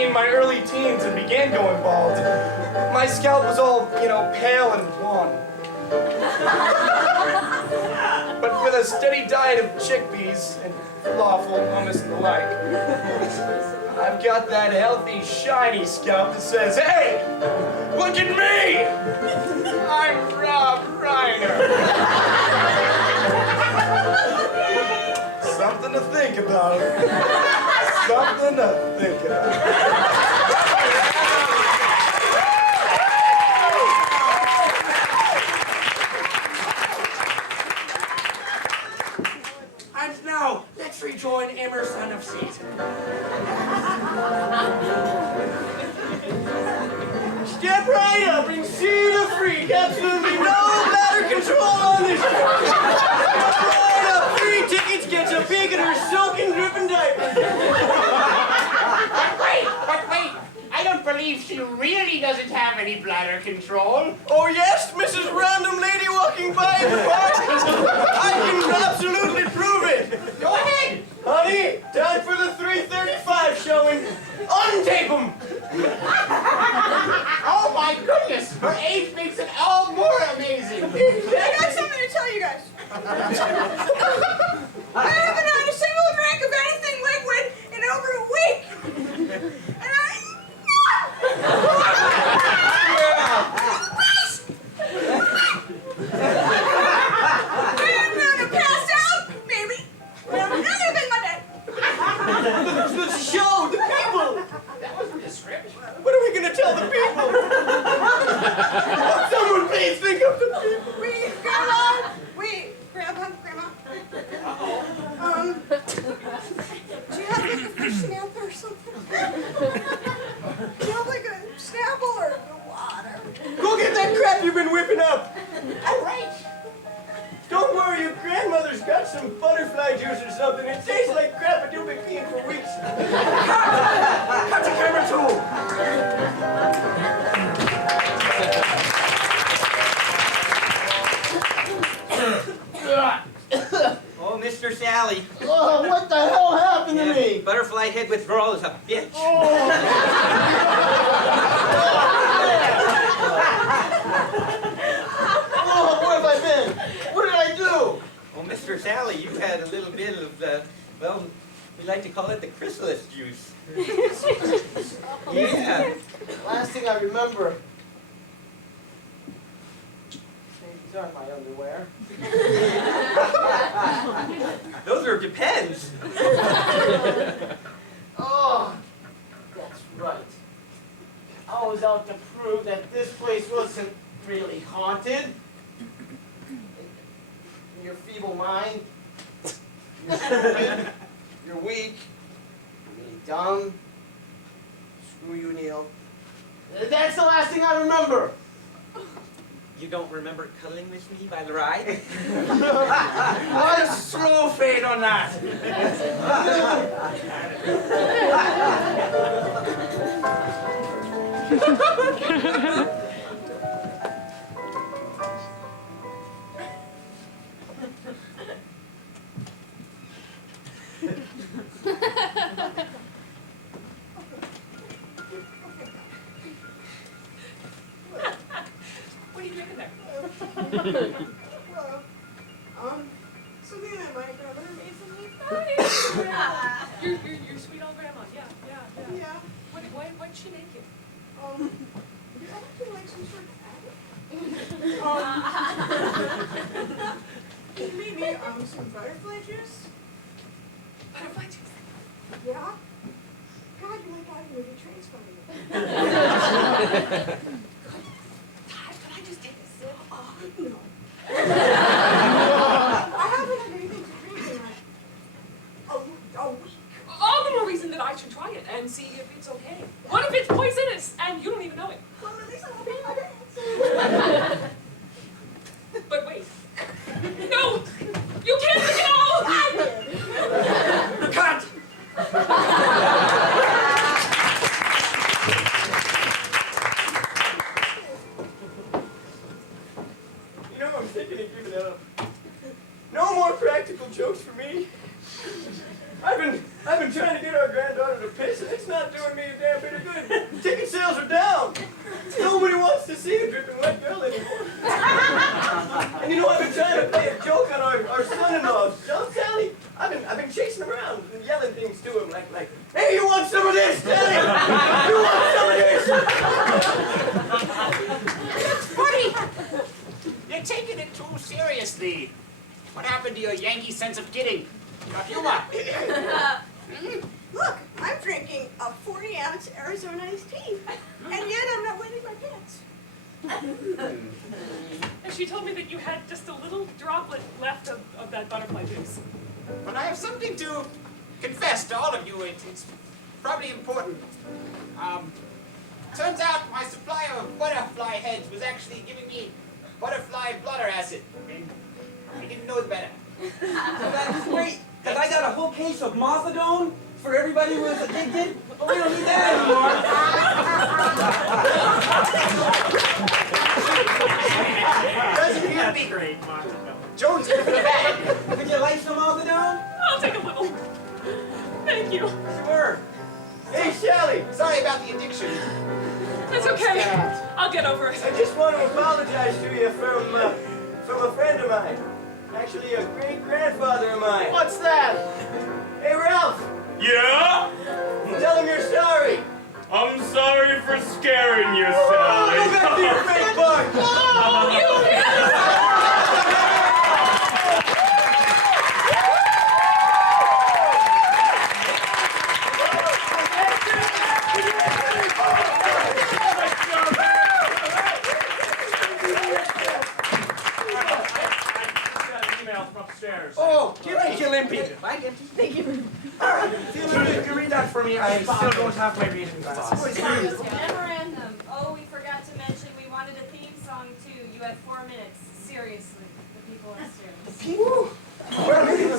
in my early teens and began going bald, my scalp was all, pale and blonde. But with a steady diet of chickpeas and falafel, hummus, and the like, I've got that healthy, shiny scalp that says, hey, look at me! I'm Rob Reiner. Something to think about. Something to think about. And now, let's rejoin Emerson of season. Step right up and see the freak. Absolutely no bladder control on this show. Step right up. Free tickets get you big in her soaking, dripping diapers. But wait! I don't believe she really doesn't have any bladder control. Oh yes, Mrs. Random Lady walking by in the park. I can absolutely prove it. Go ahead! Honey, time for the 3:35 showing. Untape 'em. Oh my goodness! Her age makes it all more amazing! I got something to tell you guys. I haven't had a single drink of anything liquid in over a week. And I'm gonna pass out, maybe. But I'm not gonna make my day. The show, the people. That wasn't the script. What are we gonna tell the people? Someone please think of the people. Grandma. Do you have like a fish snapper or something? Do you have like a Snapple or the water? Go get that crap you've been whipping up. All right. Don't worry, your grandmother's got some butterfly juice or something. It tastes like crap, but you'll be peeing for weeks. Cut the camera too. Oh, Mr. Sally. Oh, what the hell happened to me? Butterfly head withdrawal is a bitch. Oh, where have I been? What did I do? Oh, Mr. Sally, you had a little bit of, we like to call it the chrysalis juice. Yeah. Last thing I remember. These aren't my underwear. Those are Depends. Oh, that's right. I was out to prove that this place wasn't really haunted. In your feeble mind, you're stupid, you're weak, you're really dumb. Screw you, Neil. That's the last thing I remember. You don't remember Cuddling With Me by the Ride? What a slow fade on that. Something that my grandmother made for me. Your sweet old grandma. Yeah. Yeah. What'd she make you? Is that actually like some sort of He made me some butterfly juice. Butterfly juice. Yeah. God, you're like having a movie transplanted. Could I just take a sip? No. I haven't had anything to drink in like a week. All the more reason that I should try it and see if it's okay. What if it's poisonous and you don't even know it? Well, at least I won't pee my pants. But wait. No! You can't drink it all! I did. Cut! You know, I'm thinking of giving up. No more practical jokes for me. I've been trying to get our granddaughter to piss, and it's not doing me a damn bit of good. Ticket sales are down. Nobody wants to see a dripping wet girl anymore. And you know, I've been trying to play a joke on our son-in-law, John Sally. I've been chasing him around and yelling things to him like, hey, you want some of this, Sally? You want some of this? That's funny. You're taking it too seriously. What happened to your Yankee sense of kidding? Your humor. Look, I'm drinking a 40-ounce Arizona iced tea, and yet I'm not wetting my pants. And she told me that you had just a little droplet left of that butterfly juice. But I have something to confess to all of you. It's probably important. Turns out my supplier of butterfly heads was actually giving me butterfly blotter acid. And I didn't know better. That's great, because I got a whole case of Mothadone for everybody who is addicted, but we don't need that anymore. Doesn't be great, Jones, in for the bag. Would you like some Mothadone? I'll take a little. Thank you. Sure. Hey, Sally. Sorry about the addiction. It's okay. I'll get over it. I just want to apologize to you from a friend of mine. Actually, a great-grandfather of mine. What's that? Hey, Ralph. Yeah? Tell him you're sorry. I'm sorry for scaring you, Go Sally. back to your fake bar. Oh, you Oh, thank you, Limpy. Bye, Limpy. Thank you. All right, you read that for me. I still don't have my reading glasses. Memorandum. Oh, we forgot to mention we wanted a theme song too. You have 4 minutes. Seriously, the people upstairs.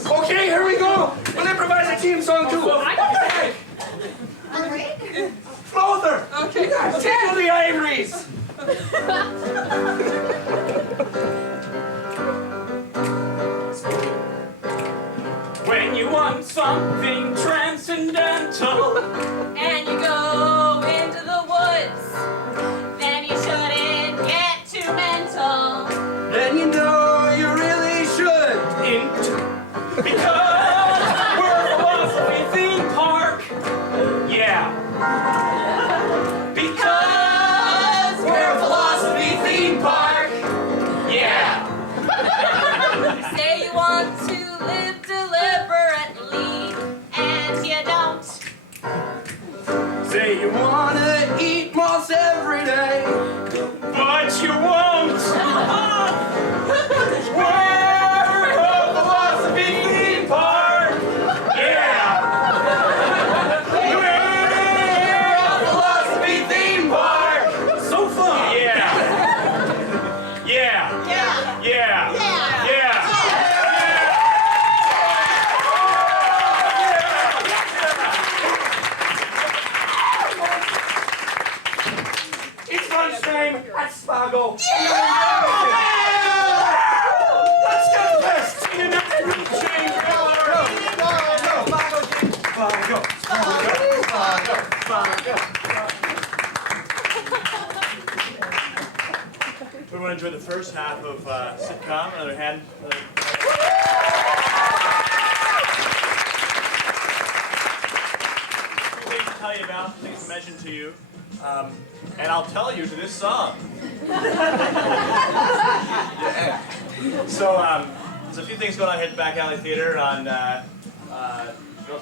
Okay, here we go. We'll improvise a team song too. Flother. Okay. Tickle the ivories. When you want something transcendental And you go into the woods, then you shouldn't get too mental. Then you know you really should. because we're a philosophy theme park. Yeah. Because we're a philosophy theme park. Yeah. Say you want to live deliberately, and you don't. Say you wanna eat moss every day, But you won't. We're a philosophy theme park. Yeah. We're a philosophy theme park. So fun. Yeah. Yeah. Yeah. Yeah. Yeah. It's lunchtime at Spago. let's get the best. everyone enjoyed the first half of Sitcom. Another hand. Two things to tell you about, things to mention to you. And I'll tell you to this song. Yeah. So, there's a few things going on here at the Back Alley Theater on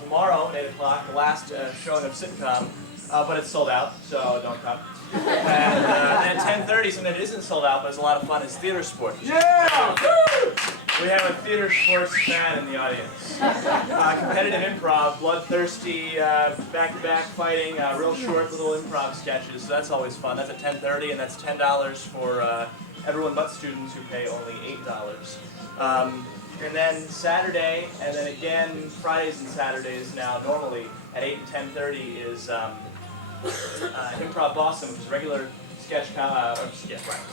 tomorrow at 8 o'clock, the last showing of Sitcom, but it's sold out, so don't come. And at 10:30, something that isn't sold out, but it's a lot of fun, is theater sports. Yeah! We have a theater sports fan in the audience. Competitive improv, bloodthirsty, back-to-back fighting, real short little improv sketches, so that's always fun. That's at 10:30, and that's $10 for everyone but students who pay only $8. And then Saturday, and then again Fridays and Saturdays now, normally at 8 and 10:30 is Improv Boston, which is a regular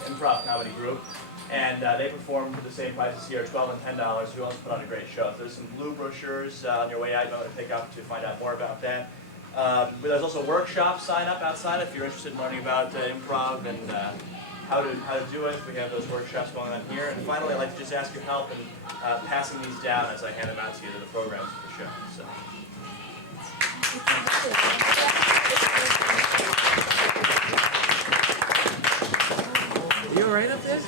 improv comedy group. And they perform for the same prices here, $12 and $10. We always put on a great show. So there's some blue brochures on your way out you might want to pick up to find out more about that. But there's also workshops, sign up outside if you're interested in learning about improv and how to do it. We have those workshops going on here. And finally, I'd like to just ask your help in passing these down as I hand them out to you to the programs for the show. So. You alright up there?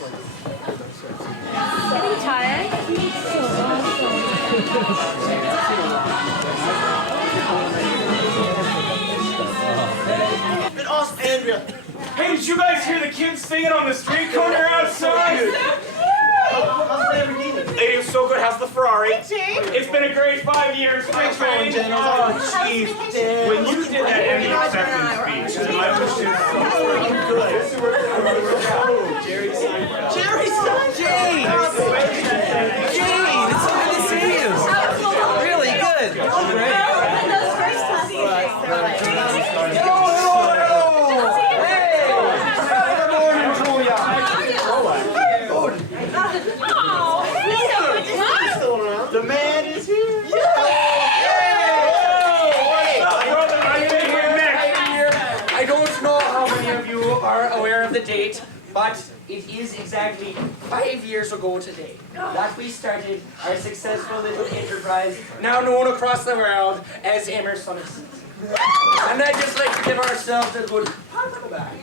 Getting tired? Been awesome, Andrea. Hey, did you guys hear the kids singing on the street corner outside? How's the Lamborghini? It is so good. How's the Ferrari? Hey, Jane. It's been a great 5 years. Thanks, man. Oh, jeez, Dan. When you did that ending acceptance speech, I was just Jerry Seinfeld. Jerry Seinfeld! Jane! Jane, it's so good to see you! Really good! Those first two seasons, they're like, The man is here. I don't know how many of you are aware of the date, but it is exactly 5 years ago today that we started our successful little enterprise, now known across the world as Emerson. And I'd just like to give ourselves a good pat on the back.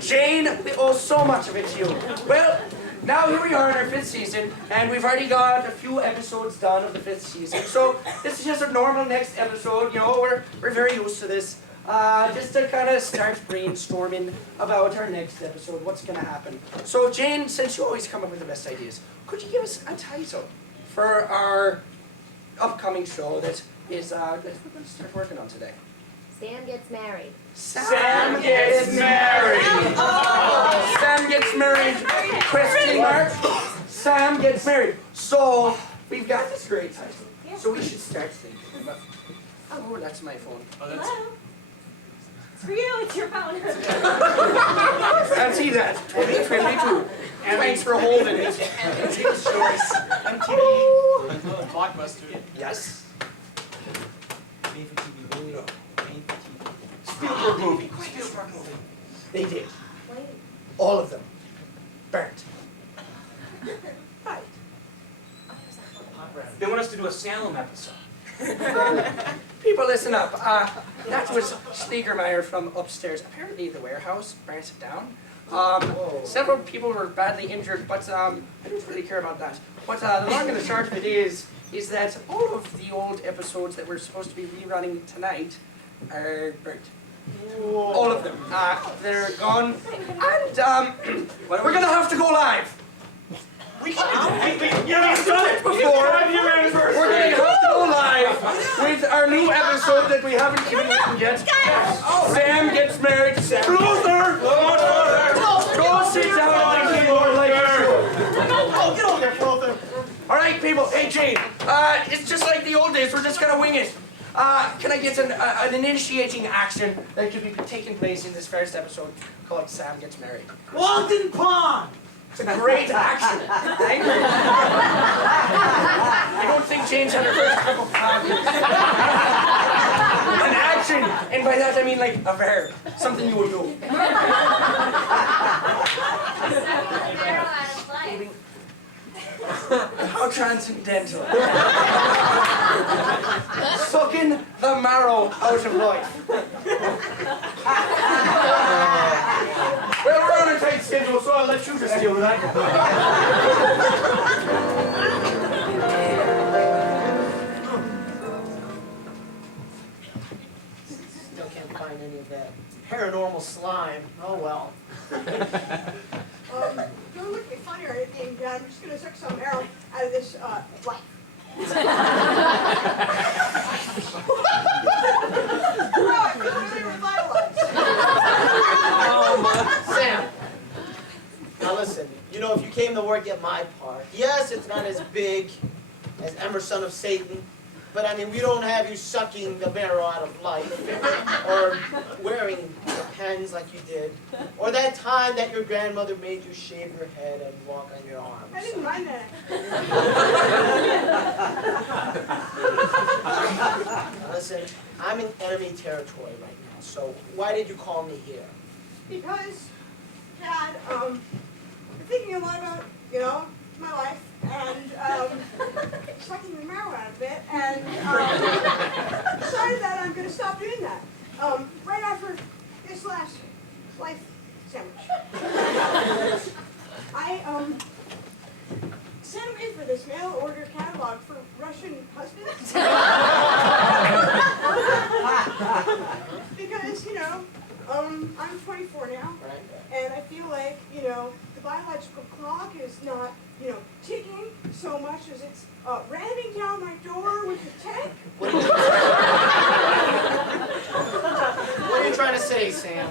Jane, we owe so much of it to you. Well, now here we are in our 5th season, and we've already got a few episodes done of the 5th season. So this is just a normal next episode, you know, we're very used to this. Just to kind of start brainstorming about our next episode, what's going to happen. So Jane, since you always come up with the best ideas, could you give us a title for our upcoming show that we're going to start working on today? Sam gets married. Sam gets married. Oh. Sam gets married. Question mark. Sam gets married. So we've got this great title. So we should start thinking about. Oh, that's my phone. hello. It's for you, it's your phone. Fancy that. Me too. And thanks for holding it. It's his choice. MTV. Blockbuster. Yes. Made for TV movie. Made for TV. Spielberg movie. They did. All of them. Burnt. Right. They want us to do a Salem episode. People, listen up. That was Schlegelmeyer from upstairs. Apparently the warehouse burnt it down. Several people were badly injured, but I don't really care about that. But the long and the short of it is that all of the old episodes that we're supposed to be rerunning tonight are burnt. All of them. They're gone. And we're going to have to go live. We've done it before. We're going to have to go live with our new episode that we haven't even written yet. Sam gets married. Closer! Go sit down on the keyboard like Oh, get over there, Flother. All right, people. Hey, Jane. It's just like the old days. We're just going to wing it. Can I get an initiating action that could be taking place in this first episode called Sam Gets Married? Walden Pond! It's a great action. Thank you. I don't think Jane's had her first cup of coffee. An action, and by that I mean like a verb, something you will do. How transcendental. Sucking the marrow out of life. Well, we're on a tight schedule, so I'll let you just deal with that. Still can't find any of that paranormal slime. Oh well. Don't look at me funny or anything, Dad. I'm just gonna suck some marrow out of this life. Sam, now listen, you know, if you came to work at my park, yes, it's not as big as Emerson of Satan, but I mean, we don't have you sucking the marrow out of life, or wearing the pens like you did, or that time that your grandmother made you shave your head and walk on your arms. I didn't mind that. Now listen, I'm in enemy territory right now, so why did you call me here? Because, Dad, I'm thinking a lot about, you know, my life, and sucking the marrow out of it, and decided that I'm going to stop doing that. Right after this last life sandwich. I sent away for this mail order catalog for Russian husbands. Because, you know, I'm 24 now, and I feel like, you know, the biological clock is not, you know, ticking so much as it's ramming down my door with a tank. What are you trying to say, Sam?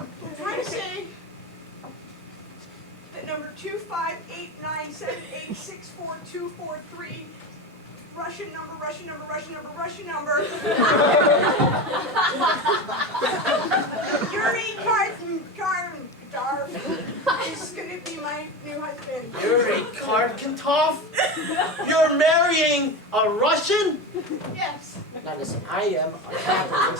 I'm trying to say that number 25897864243, Russian number, Russian number, Russian number, Russian number. Yuri Kartnkov is going to be my new husband. Yuri Kartnkov? You're marrying a Russian? Yes. Now listen, I am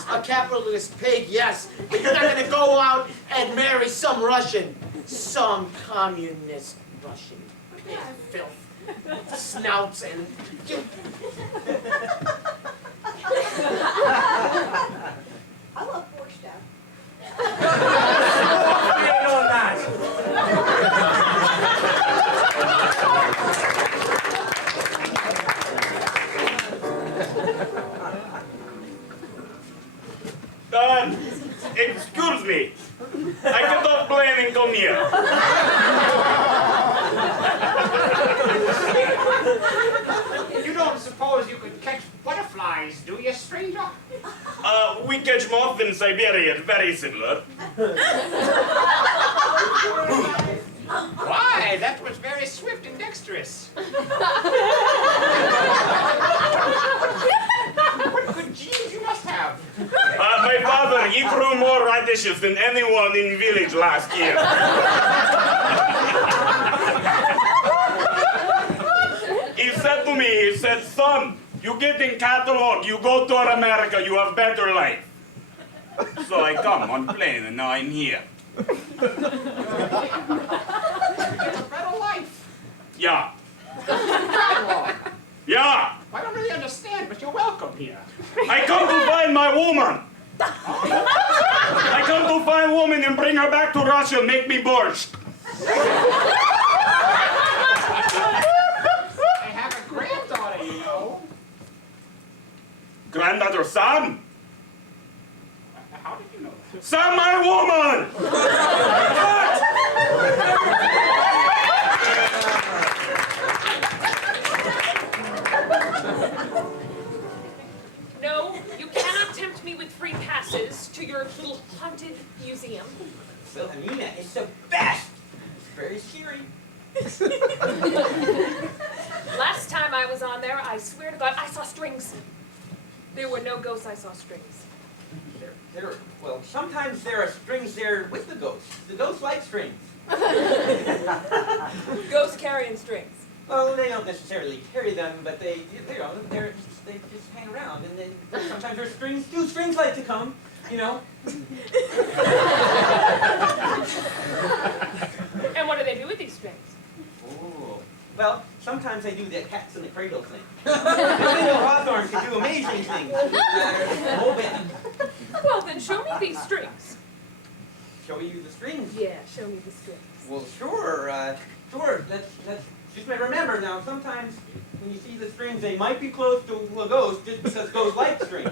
a capitalist pig, yes, but you're not going to go out and marry some Russian, some communist Russian. Big filth. Snouts and... I love borscht now. Get on that. Excuse me. I cannot blame and come here. You don't suppose you could catch butterflies, do you, stranger? We catch them off in Siberia, very similar. Why, that was very swift and dexterous. What good genes you must have. My father, he grew more radishes than anyone in village last year. He said to me, he said, son, you get in catalog, you go to America, you have better life. So I come on plane and now I'm here. It's a better life. Yeah. Catalog. Yeah. I don't really understand, but you're welcome here. I come to find my woman. I come to find woman and bring her back to Russia, make me borscht. I have a granddaughter, you know. Granddaughter Sam? How did you know that? Sam, my woman! No, you cannot tempt me with free passes to your little haunted museum. Wilhelmina is the best. It's very scary. Last time I was on there, I swear to God, I saw strings. There were no ghosts, I saw strings. Well, sometimes there are strings there with the ghosts. The ghosts like strings. Ghosts carrying strings. Well, they don't necessarily carry them, but they just hang around, and then sometimes there's strings. Two strings like to come, you know. sometimes I do that cats in the cradle thing. Daniel Hawthorne can do amazing things. A whole bit. Well, then show me these strings. Show you the strings. Yeah, show me the strings. Well, sure. Sure. Let's just remember now. Sometimes when you see the strings, they might be close to a ghost just because ghosts like strings.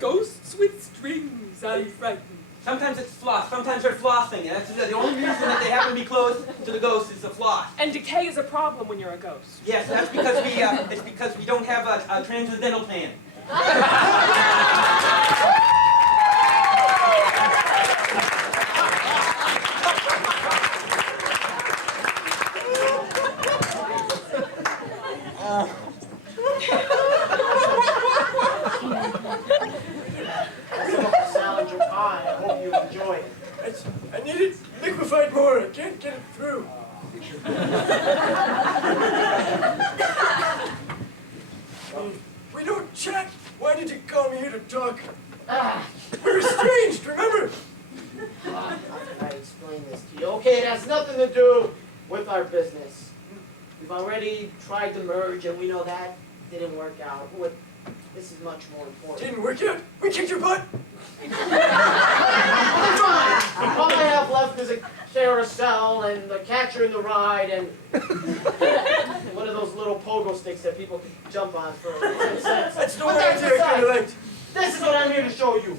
Ghosts with strings, I'm frightened. Sometimes it's floss. Sometimes they're flossing. That's the only reason that they happen to be close to the ghost is the floss. And decay is a problem when you're a ghost. Yes, that's because it's because we don't have a transcendental plan. Salad your pie. I hope you enjoy it. I need it liquefied more. I can't get it through. We don't chat. Why did you call me here to talk? We're estranged, remember? How can I explain this to you? Okay, it has nothing to do with our business. We've already tried to merge, and we know that didn't work out. This is much more important. Didn't work out? We kicked your butt? Come on! All I have left is a carousel and the catcher in the ride and one of those little pogo sticks that people can jump on for 10 cents. That's the But one that's idea I aside. kinda liked. This is what I'm here to show you.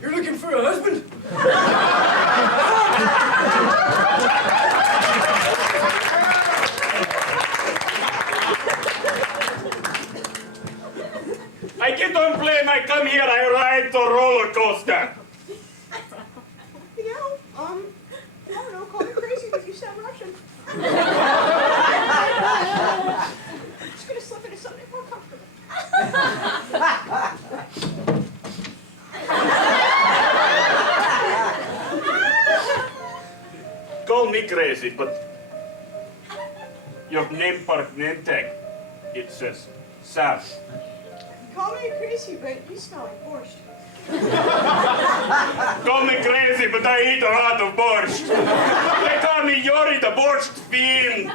You're looking for a husband? I get on plane, I come here, I ride the roller coaster. I don't know, call me crazy, but you sound Russian. Just gonna slip into something more comfortable. Call me crazy, but your name name tag, it says Sam. Call me crazy, but you smell like borscht. Call me crazy, but I eat a lot of borscht. They call me Yori the borscht fiend.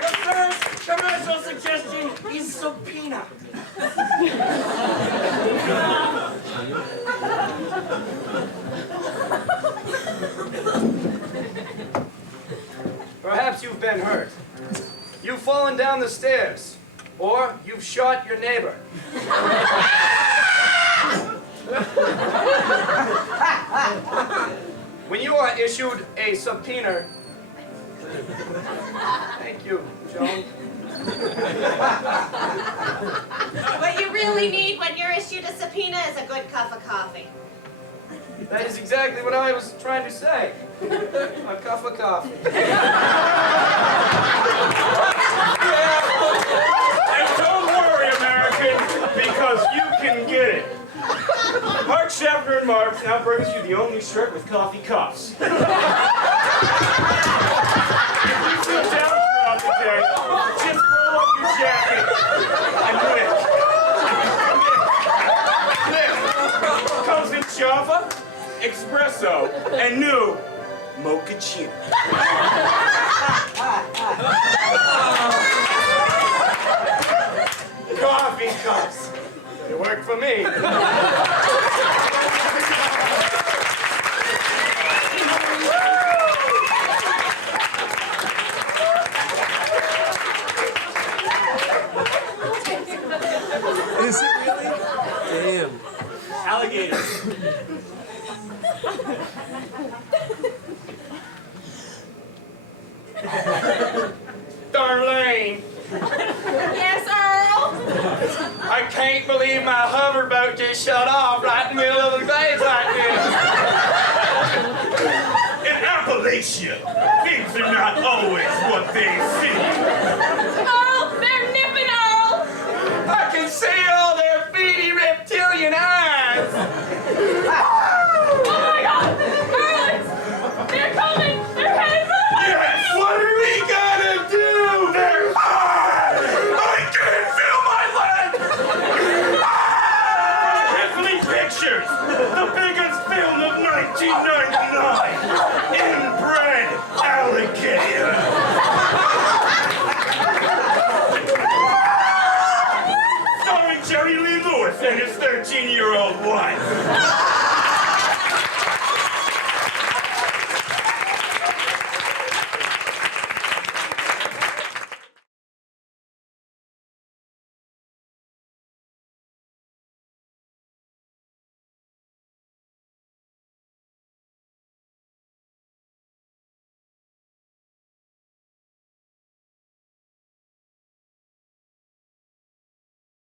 The first commercial suggestion is subpoena. Perhaps you've been hurt. You've fallen down the stairs. Or you've shot your neighbor. When you are issued a subpoena... Thank you, Joan. What you really need when you're issued a subpoena is a good cup of coffee. That is exactly what I was trying to say. A cup of coffee. And don't worry, American, because you can get it. Mark Schaffner and Marks now brings you the only shirt with coffee cuffs. If you feel down throughout the day, just roll up your jacket and lift. Comes in Java, espresso, and new mochaccino. Coffee cups. It worked for me. Is it really? Damn. Alligator. Darlene, Yes, Earl? I can't believe my hoverboat just shut off right in the middle of the days like this. In Appalachia, things are not always what they